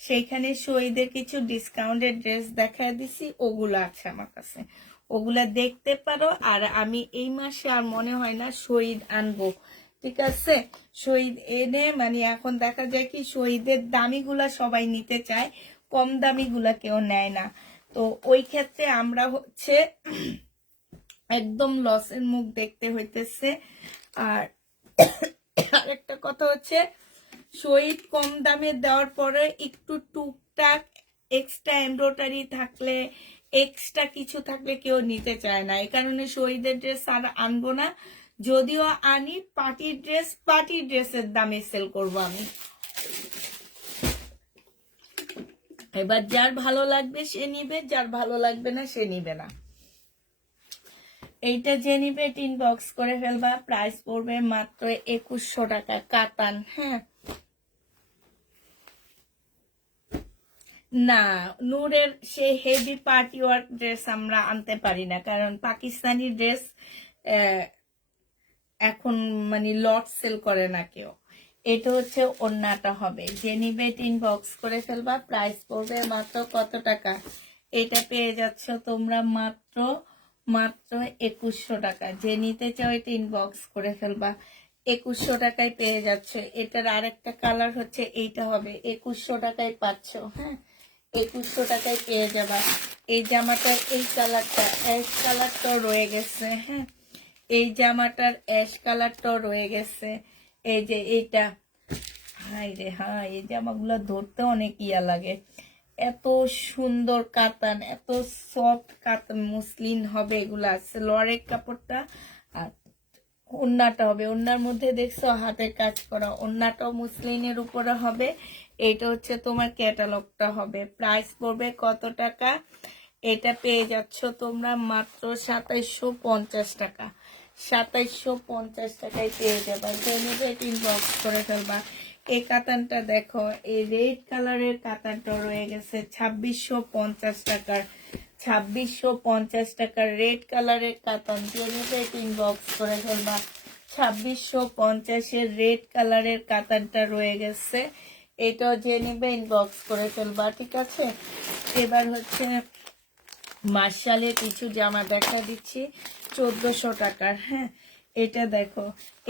সেইখানে শহীদের কিছু ডিসকাউন্টের ড্রেস দেখায় দিছি, ওগুলো আছে আমার কাছে। ওগুলা দেখতে পারো। আর আমি এই মাসে আর মনে হয় না শহীদ আনবো, ঠিক আছে? শহীদ এনে মানে এখন দেখা যায় কি শহীদের দামিগুলা সবাই নিতে চায়, কম দামিগুলা কেউ নেয় না। তো ওই ক্ষেত্রে আমরা হচ্ছে একদম লসের মুখ দেখতে হইতেছে। আর আরেকটা কথা হচ্ছে শহীদ কম দামে দেওয়ার পরে একটু টুকটাক এক্সট্রা এমব্রয়ডারি থাকলে, এক্সট্রা কিছু থাকলে কেউ নিতে চায় না। এই কারণে শহীদের ড্রেস আর আনবো না। যদিও আনি পার্টির ড্রেস, পার্টির ড্রেসের দামে সেল করবো আমি। এবার যার ভালো লাগবে সে নিবে, যার ভালো লাগবে না সে নিবে না। এইটা যে নিবে ইনবক্স করে ফেলবা। প্রাইস পড়বে মাত্র 2100 টাকা কাতান। হ্যাঁ, না, নূরের সেই হেভি পার্টি ওয়ার্ক ড্রেস আমরা আনতে পারি না, কারণ পাকিস্তানি ড্রেস এখন মানে লট সেল করে না কেউ। এটা হচ্ছে ওড়নাটা হবে, যে নিবে ইনবক্স করে ফেলবা। প্রাইস পড়বে মাত্র কত টাকা? এটা পেয়ে যাচ্ছ তোমরা মাত্র 2100 টাকা। যে নিতে চাও এটা ইনবক্স করে ফেলবা। 2100 টাকায় পেয়ে যাচ্ছ। এটার আরেকটা কালার হচ্ছে এইটা হবে, 2100 টাকায় পাচ্ছ। হ্যাঁ, 2100 টাকায় পেয়ে যাবা। এই জামাটার এই কালারটা, অ্যাশ কালারটাও রয়ে গেছে। হ্যাঁ, এই জামাটার অ্যাশ কালারটাও রয়ে গেছে। এই যে এইটা, হাই রে হ্যাঁ, এই জামাগুলো ধরতে অনেক ইয়া লাগে। এত সুন্দর কাতান, এত সফট কাতান, মসলিন হবে এগুলা। সালোয়ারের কাপড়টা আর ওড়নাটা হবে, ওড়নার মধ্যে দেখছো হাতের কাজ করা, ওড়নাটাও মুসলিনের উপরে হবে। এটা হচ্ছে তোমার ক্যাটালগটা হবে। প্রাইস পড়বে কত টাকা? এটা পেয়ে যাচ্ছ তোমরা মাত্র 2750 টাকা। 2750 টাকায় পেয়ে যাবা। যে নেবে ইনবক্স করে ফেলবা। এই কাতানটা দেখো, এই রেড কালারের কাতানটা রয়ে গেছে 2650 টাকার। 2650 টাকার রেড কালারের কাতান। যে নেবে ইনবক্স করে ফেলবা। 2650-এর রেড কালারের কাতানটা রয়ে গেছে। এটাও যে নেবে ইনবক্স করে ফেলবা, ঠিক আছে? এবার হচ্ছে মার্শালের কিছু জামা দেখা দিচ্ছি 1400 টাকার। হ্যাঁ, এটা দেখো,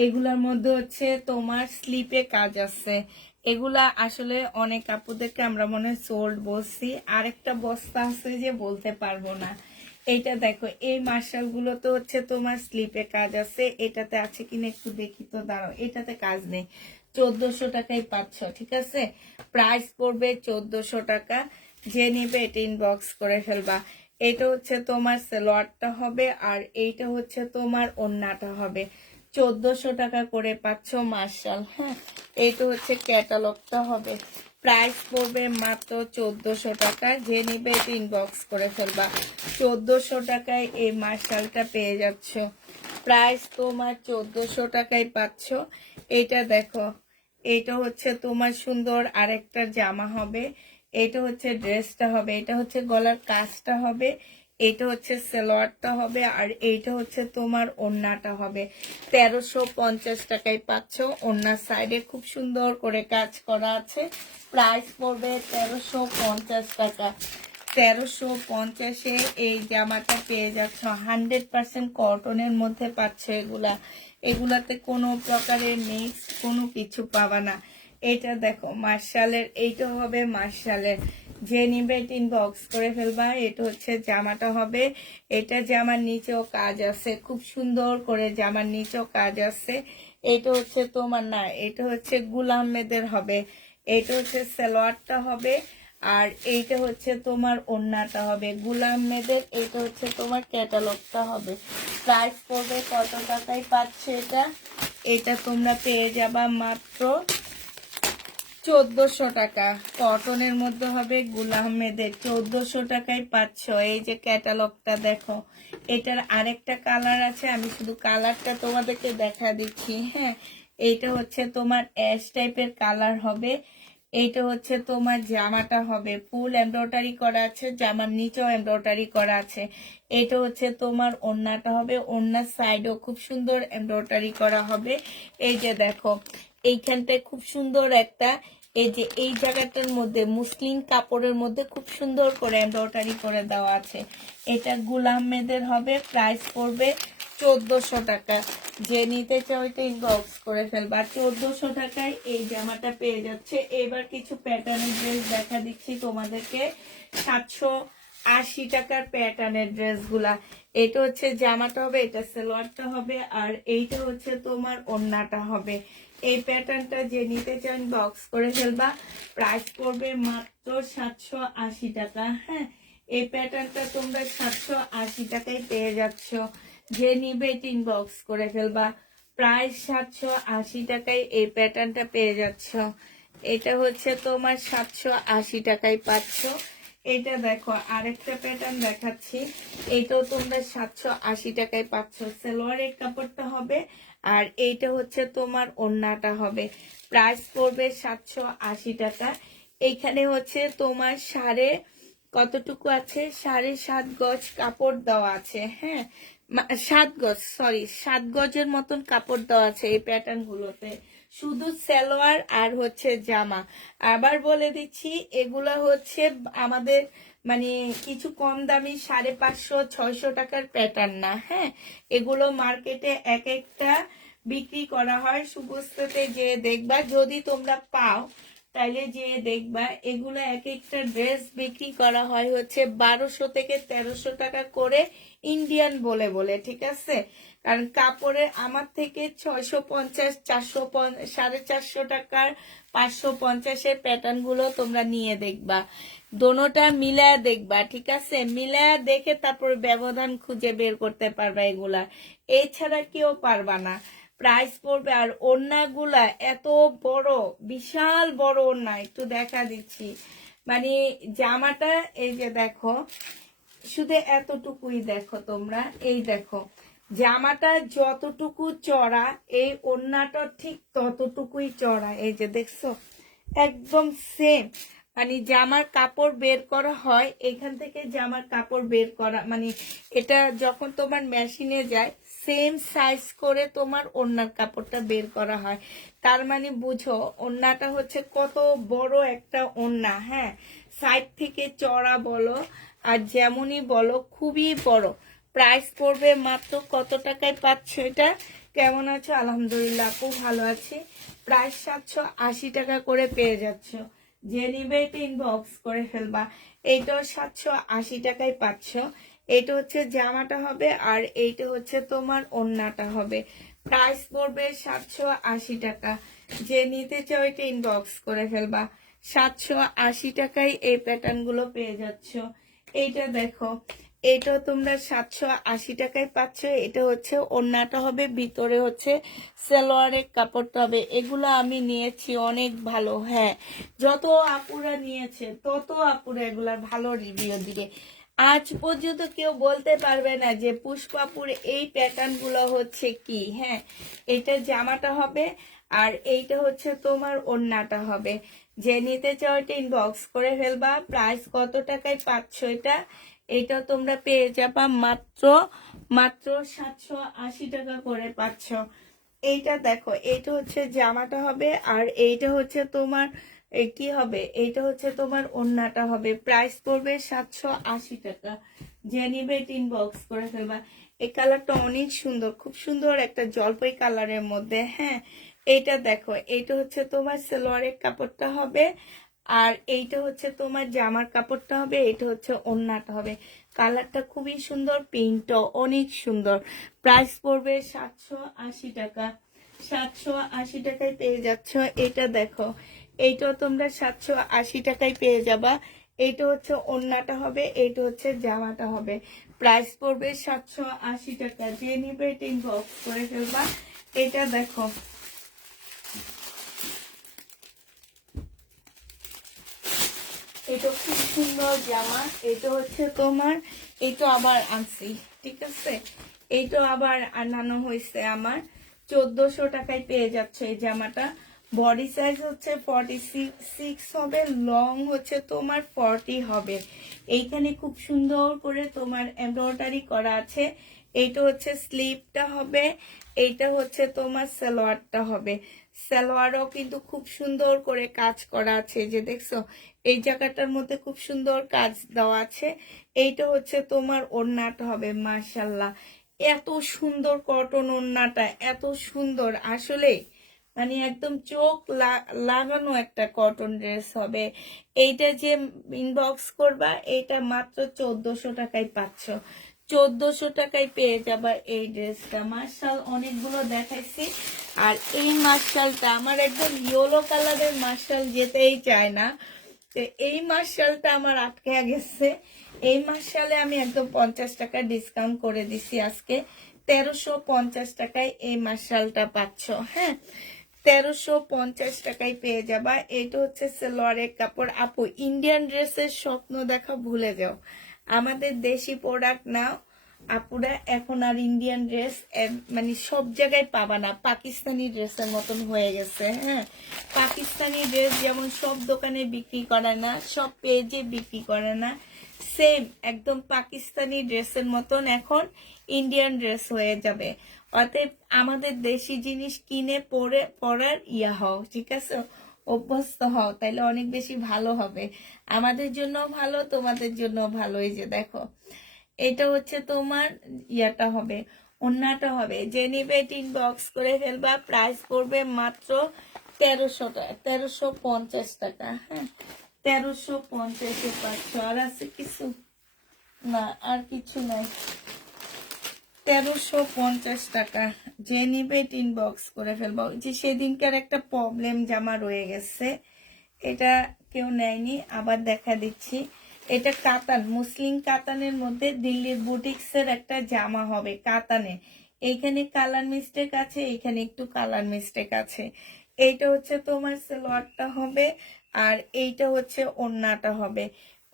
এগুলার মধ্যে হচ্ছে তোমার স্লিপে কাজ আছে। এগুলা আসলে অনেক আপুদেরকে আমরা মনে হয় সোল্ড বলছি, আরেকটা বস্তা আছে যে বলতে পারবো না। এইটা দেখো, এই মার্শাল গুলোতে হচ্ছে তোমার স্লিপে কাজ আছে। এটাতে আছে কিনা একটু দেখি তো, দাঁড়াও, এটাতে কাজ নেই। 1400 টাকায় পাচ্ছ, ঠিক আছে? প্রাইস পড়বে 1400 টাকা। যে নিবে এটা ইনবক্স করে ফেলবা। এটা হচ্ছে তোমার সালোয়ারটা হবে, আর এইটা হচ্ছে তোমার ওড়নাটা হবে। 1400 টাকা করে পাচ্ছ মার্শাল। হ্যাঁ, এইটা হচ্ছে ক্যাটালগটা হবে। প্রাইস পড়বে মাত্র 1400 টাকা। যে নিবে এটা ইনবক্স করে ফেলবা। 1400 টাকায় এই মার্শালটা পেয়ে যাচ্ছ। প্রাইস তোমার 1400 টাকায় পাচ্ছ। এটা দেখো, এটা হচ্ছে তোমার সুন্দর আরেকটা জামা হবে। এটা হচ্ছে ড্রেসটা হবে, এটা হচ্ছে গলার কাজটা হবে, এটা হচ্ছে সালোয়ারটা হবে, আর এইটা হচ্ছে তোমার ওড়নাটা হবে। 1350 টাকায় পাচ্ছ। ওড়নার সাইডে খুব সুন্দর করে কাজ করা আছে। প্রাইস পড়বে 1350 টাকা। 1350-এ এই জামাটা পেয়ে যাচ্ছ। 100% কটনের মধ্যে পাচ্ছ এগুলা। এগুলাতে কোনো প্রকারের মিক্স কোনো কিছু পাবা না। এটা দেখো মার্শালের, এইটা হবে মার্শালের। যে নিবে ইনবক্স করে ফেলবা। এটা হচ্ছে জামাটা হবে। এটা জামার নিচেও কাজ আছে, খুব সুন্দর করে জামার নিচেও কাজ আছে। এটা হচ্ছে তোমার, না, এটা হচ্ছে গুল আহমেদের হবে। এটা হচ্ছে সালোয়ারটা হবে, আর এইটা হচ্ছে তোমার ওড়নাটা হবে গুল আহমেদের। এটা হচ্ছে তোমার ক্যাটালগটা হবে। প্রাইস পড়বে কত টাকায় পাচ্ছে এটা? এটা তোমরা পেয়ে যাবা মাত্র 1400 টাকা। কটনের মধ্যে হবে, গুল আহমেদের। 1400 টাকায় পাচ্ছ। এই যে ক্যাটালগটা দেখো, এটার আরেকটা কালার আছে, আমি শুধু কালারটা তোমাদেরকে দেখা দিচ্ছি। হ্যাঁ, এইটা হচ্ছে তোমার অ্যাশ টাইপের কালার হবে। এইটা হচ্ছে তোমার জামাটা হবে, ফুল এমব্রয়ডারি করা আছে, জামার নিচেও এমব্রয়ডারি করা আছে। এটা হচ্ছে তোমার ওড়নাটা হবে, ওড়নার সাইডেও খুব সুন্দর এমব্রয়ডারি করা হবে। এই যে দেখো, এইখানটায় খুব সুন্দর একটা এই যে এই জায়গাটার মধ্যে মুসলিম কাপড়ের মধ্যে খুব সুন্দর করে এমব্রয়ডারি করে দেওয়া আছে। এটা গুলাম মেয়েদের হবে, প্রাইস পড়বে 1400 টাকা। যে নিতে চাও এটা ইনবক্স করে ফেলবা। 1400 টাকায় এই জামাটা পেয়ে যাচ্ছে। এবার কিছু প্যাটার্নের ড্রেস দেখা দিচ্ছি তোমাদেরকে। 780 টাকার প্যাটার্নের ড্রেসগুলা। এটা হচ্ছে জামাটা হবে, এটা সালোয়ারটা হবে, আর এইটা হচ্ছে তোমার ওড়নাটা হবে। এই প্যাটার্নটা যে নিতে চান বক্স করে ফেলবা। প্রাইস পড়বে মাত্র 780 টাকা। হ্যাঁ, এই প্যাটার্নটা তোমরা 780 টাকায় পেয়ে যাচ্ছ। যে নিবে ইনবক্স করে ফেলবা। প্রাইস 780 টাকায় এই প্যাটার্নটা পেয়ে যাচ্ছ। এটা হচ্ছে তোমার 780 টাকায় পাচ্ছ। এটা দেখো আরেকটা প্যাটার্ন দেখাচ্ছি। এটাও তোমরা 780 টাকায় পাচ্ছ। সালোয়ারের কাপড়টা হবে, আর এইটা হচ্ছে তোমার ওড়নাটা হবে। প্রাইস পড়বে 780 টাকা। এইখানে হচ্ছে তোমার কতটুকু আছে, 7.5 গজ কাপড় দেওয়া আছে। হ্যাঁ, 7 গজ, সরি 7 গজের মতন কাপড় দেওয়া আছে এই প্যাটার্ন গুলোতে। শুধু সালোয়ার আর হচ্ছে জামা। আবার বলে দিচ্ছি, এগুলা হচ্ছে আমাদের মানে কিছু কম দামি 550-600 টাকার প্যাটার্ন না। হ্যাঁ, এগুলো মার্কেটে এক একটা বিক্রি করা হয়। সুবস্তাতে যে দেখবা, যদি তোমরা পাও তাইলে যে দেখবা, এগুলো এক একটা ড্রেস বিক্রি করা হয় হচ্ছে 1200 থেকে 1300 টাকা করে, ইন্ডিয়ান বলে বলে। ঠিক আছে, কারণ কাপড়ের আমার থেকে 650, 400, 450 টাকার 550-এর প্যাটার্ন গুলো তোমরা নিয়ে দেখবা। দোনোটা মিলায়া দেখবা। ঠিক আছে, মিলায়া দেখে তারপর ব্যবধান খুঁজে বের করতে পারবা এগুলা, এছাড়া কেউ পারবা না। প্রাইস পড়বে। আর ওড়নাগুলা এত বড়, বিশাল বড় ওড়না, একটু দেখা দিচ্ছি। মানে জামাটা এই যে দেখো, শুধু এতটুকুই দেখো তোমরা। এই দেখো জামাটা যতটুকু চড়া, এই ওড়নাটা ঠিক ততটুকুই চড়া। এই যে দেখছো, একদম সেম। মানে জামার কাপড় বের করা হয় এখান থেকে, জামার কাপড় বের করা মানে এটা যখন তোমার মেশিনে যায়, সেম সাইজ করে তোমার ওড়নার কাপড়টা বের করা হয়। তার মানে বুঝো ওড়নাটা হচ্ছে কত বড় একটা ওড়না। হ্যাঁ, সাইড থেকে চড়া বলো আর যেমনই বলো, খুবই বড়। প্রাইস পড়বে মাত্র কত টাকায় পাচ্ছ এটা? কেমন আছো? আলহামদুলিল্লাহ আপু, ভালো আছি। প্রাইস 780 টাকা করে পেয়ে যাচ্ছ। যে নিবে এটা ইনবক্স করে ফেলবা। এইটাও 780 টাকায় পাচ্ছ। এটা হচ্ছে জামাটা হবে, আর এইটা হচ্ছে তোমার ওড়নাটা হবে। প্রাইস পড়বে 780 টাকা। যে নিতে চাও এটা ইনবক্স করে ফেলবা। 780 টাকায় এই প্যাটার্ন গুলো পেয়ে যাচ্ছ। এইটা দেখো, এটা তোমরা 780 টাকায় পাচ্ছ। এটা হচ্ছে ওড়নাটা হবে, ভিতরে হচ্ছে সালোয়ারের কাপড়টা হবে। এগুলো আমি নিয়েছি, অনেক ভালো। হ্যাঁ, যত আপুরা নিয়েছে তত আপুরা এগুলার ভালো রিভিউ দিবে। আজ পর্যন্ত কেউ বলতে পারবে না যে পুষ্পাপুর এই প্যাটার্ন গুলো হচ্ছে কি। হ্যাঁ, এটা জামাটা হবে, আর এইটা হচ্ছে তোমার ওড়নাটা হবে। যে নিতে চাও এটা ইনবক্স করে ফেলবা। প্রাইস কত টাকায় পাচ্ছ এটা? এটা তোমরা পেয়ে যাবা মাত্র মাত্র 780 টাকা করে পাচ্ছ। এইটা দেখো, এইটা হচ্ছে জামাটা হবে, আর এইটা হচ্ছে তোমার কি হবে, এইটা হচ্ছে তোমার ওড়নাটা হবে। প্রাইস পড়বে 780 টাকা। যে নিবে ইনবক্স করে ফেলবা। এই কালারটা অনেক সুন্দর, খুব সুন্দর একটা জলপাই কালারের মধ্যে। হ্যাঁ, এইটা দেখো, এইটা হচ্ছে তোমার সালোয়ারের কাপড়টা হবে, আর এইটা হচ্ছে তোমার জামার কাপড়টা হবে, এইটা হচ্ছে ওড়নাটা হবে। কালারটা খুবই সুন্দর, প্রিন্টও অনেক সুন্দর। প্রাইস পড়বে 780 টাকা। 780 টাকায় পেয়ে যাচ্ছ। এটা দেখো, এইটাও তোমরা 780 টাকায় পেয়ে যাবা। এইটা হচ্ছে ওড়নাটা হবে, এইটা হচ্ছে জামাটা হবে। প্রাইস পড়বে 780 টাকা। যে নিবে এটা ইনবক্স করে ফেলবা। এটা দেখো, এটা খুব সুন্দর জামা। এটা হচ্ছে তোমার, এইটা আবার আনছি। ঠিক আছে, এইটা আবার আনানো হয়েছে আমার। 1400 টাকায় পেয়ে যাচ্ছে এই জামাটা। বডি সাইজ হচ্ছে 46 হবে, লং হচ্ছে তোমার 40 হবে। এইখানে খুব সুন্দর করে তোমার এমব্রয়ডারি করা আছে। এইটা হচ্ছে স্লিভটা হবে, এইটা হচ্ছে তোমার সালোয়ারটা হবে। সালোয়ারও কিন্তু খুব সুন্দর করে কাজ করা আছে, যে দেখছো এই জায়গাটার মধ্যে খুব সুন্দর কাজ দেওয়া আছে। এইটা হচ্ছে তোমার ওড়নাটা হবে, মাশাল্লাহ এত সুন্দর কটন ওড়নাটা, এত সুন্দর আসলে, মানে একদম চোখ লাগানো একটা কটন ড্রেস হবে। এইটা যে ইনবক্স করবা, এটা মাত্র 1400 টাকায় পাচ্ছ, 1400 টাকায় পেয়ে যাবা এই ড্রেসটা। মার্শাল অনেকগুলো দেখাইছি, আর এই মার্শালটা আমার একদম ইয়েলো কালারের মার্শাল যেতেই চায় না, তো এই মার্শালটা আমার আটকে গেছে। এই মার্শালে আমি একদম 50 টাকা ডিসকাউন্ট করে দিছি আজকে, 1350 টাকায় এই মার্শালটা পাচ্ছ। হ্যাঁ, 1350 টাকায় পেয়ে যাবা। এটা হচ্ছে সালোয়ারের কাপড়। আপু ইন্ডিয়ান ড্রেসের স্বপ্ন দেখা ভুলে যাও, আমাদের দেশি প্রোডাক্ট নাও আপুরা। এখন আর ইন্ডিয়ান ড্রেস মানে সব জায়গায় পাবা না, পাকিস্তানি ড্রেসের মতন হয়ে গেছে। হ্যাঁ, পাকিস্তানি ড্রেস যেমন সব দোকানে বিক্রি করে না, সব পেজে বিক্রি করে না, সেম একদম পাকিস্তানি ড্রেসের মতন এখন ইন্ডিয়ান ড্রেস হয়ে যাবে। অতএব আমাদের দেশি জিনিস কিনে পরার হও, ঠিক আছে, অভ্যস্ত হও, তাইলে অনেক বেশি ভালো হবে, আমাদের জন্য ভালো, তোমাদের জন্য ভালো। এই যে দেখো, এটা হচ্ছে তোমার হবে, ওন্নাটা হবে, যে নিবে ইনবক্স করে ফেলবা। প্রাইস পড়বে মাত্র 1300 টাকা, 1350 টাকা। হ্যাঁ, 1350-এ পাচ্ছ। আর আছে কিছু না, আর কিছু নাই, 1350 টাকা। যে নিবে ইনবক্স করে ফেলবা। যে সেদিনকার একটা প্রবলেম জামা রয়ে গেছে, এটা কেউ নেয়নি, আবার দেখা দিচ্ছি। এটা কাতান, মুসলিম কাতানের মধ্যে দিল্লির বুটিক্সের একটা জামা হবে কাতানে। এইখানে কালার মিস্টেক আছে, এইখানে একটু কালার মিস্টেক আছে। এইটা হচ্ছে তোমার সালোয়ারটা হবে, আর এইটা হচ্ছে ওড়নাটা হবে।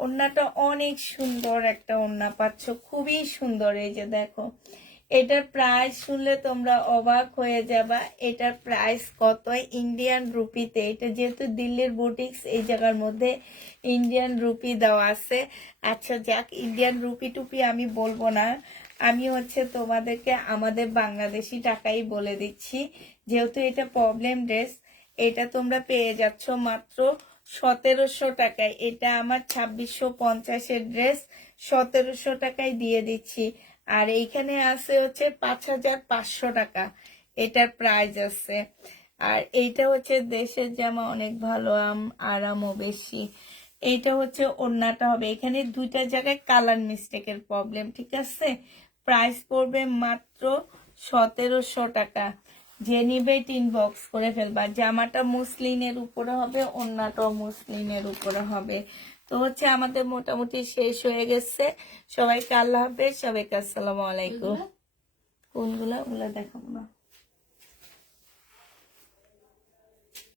ওড়নাটা অনেক সুন্দর একটা ওড়না পাচ্ছ, খুবই সুন্দর। এই যে দেখো, এটার প্রাইস শুনলে তোমরা অবাক হয়ে যাবা। এটার প্রাইস কত ইন্ডিয়ান রুপিতে, এটা যেহেতু দিল্লির বুটিক্স, এই জায়গার মধ্যে ইন্ডিয়ান রুপি দেওয়া আছে। আচ্ছা যাক, ইন্ডিয়ান রুপি টুপি আমি বলবো না, আমি হচ্ছে তোমাদেরকে আমাদের বাংলাদেশি টাকাই বলে দিচ্ছি, যেহেতু এটা প্রবলেম ড্রেস। এটা তোমরা পেয়ে যাচ্ছ মাত্র 1700 টাকায়। এটা আমার 2650-এর ড্রেস 1700 টাকায় দিয়ে দিচ্ছি। আর এইখানে আছে হচ্ছে 5500 টাকা এটার প্রাইস আছে। আর এইটা হচ্ছে দেশের জামা, অনেক ভালো, আরামও বেশি। এইটা হচ্ছে ওড়নাটা হবে, এখানে দুইটা জায়গায় কালার মিস্টেকের প্রবলেম, ঠিক আছে। প্রাইস পড়বে মাত্র 1700 টাকা। যে নিবে ইনবক্স করে ফেলবা। জামাটা মুসলিনের উপরে হবে, ওড়নাটাও মুসলিনের উপরে হবে। তো হচ্ছে আমাদের মোটামুটি শেষ হয়ে গেছে। সবাইকে আল্লাহ হাফেজ, সবাইকে আসসালামু আলাইকুম। কোনগুলা ওগুলা দেখাবো না।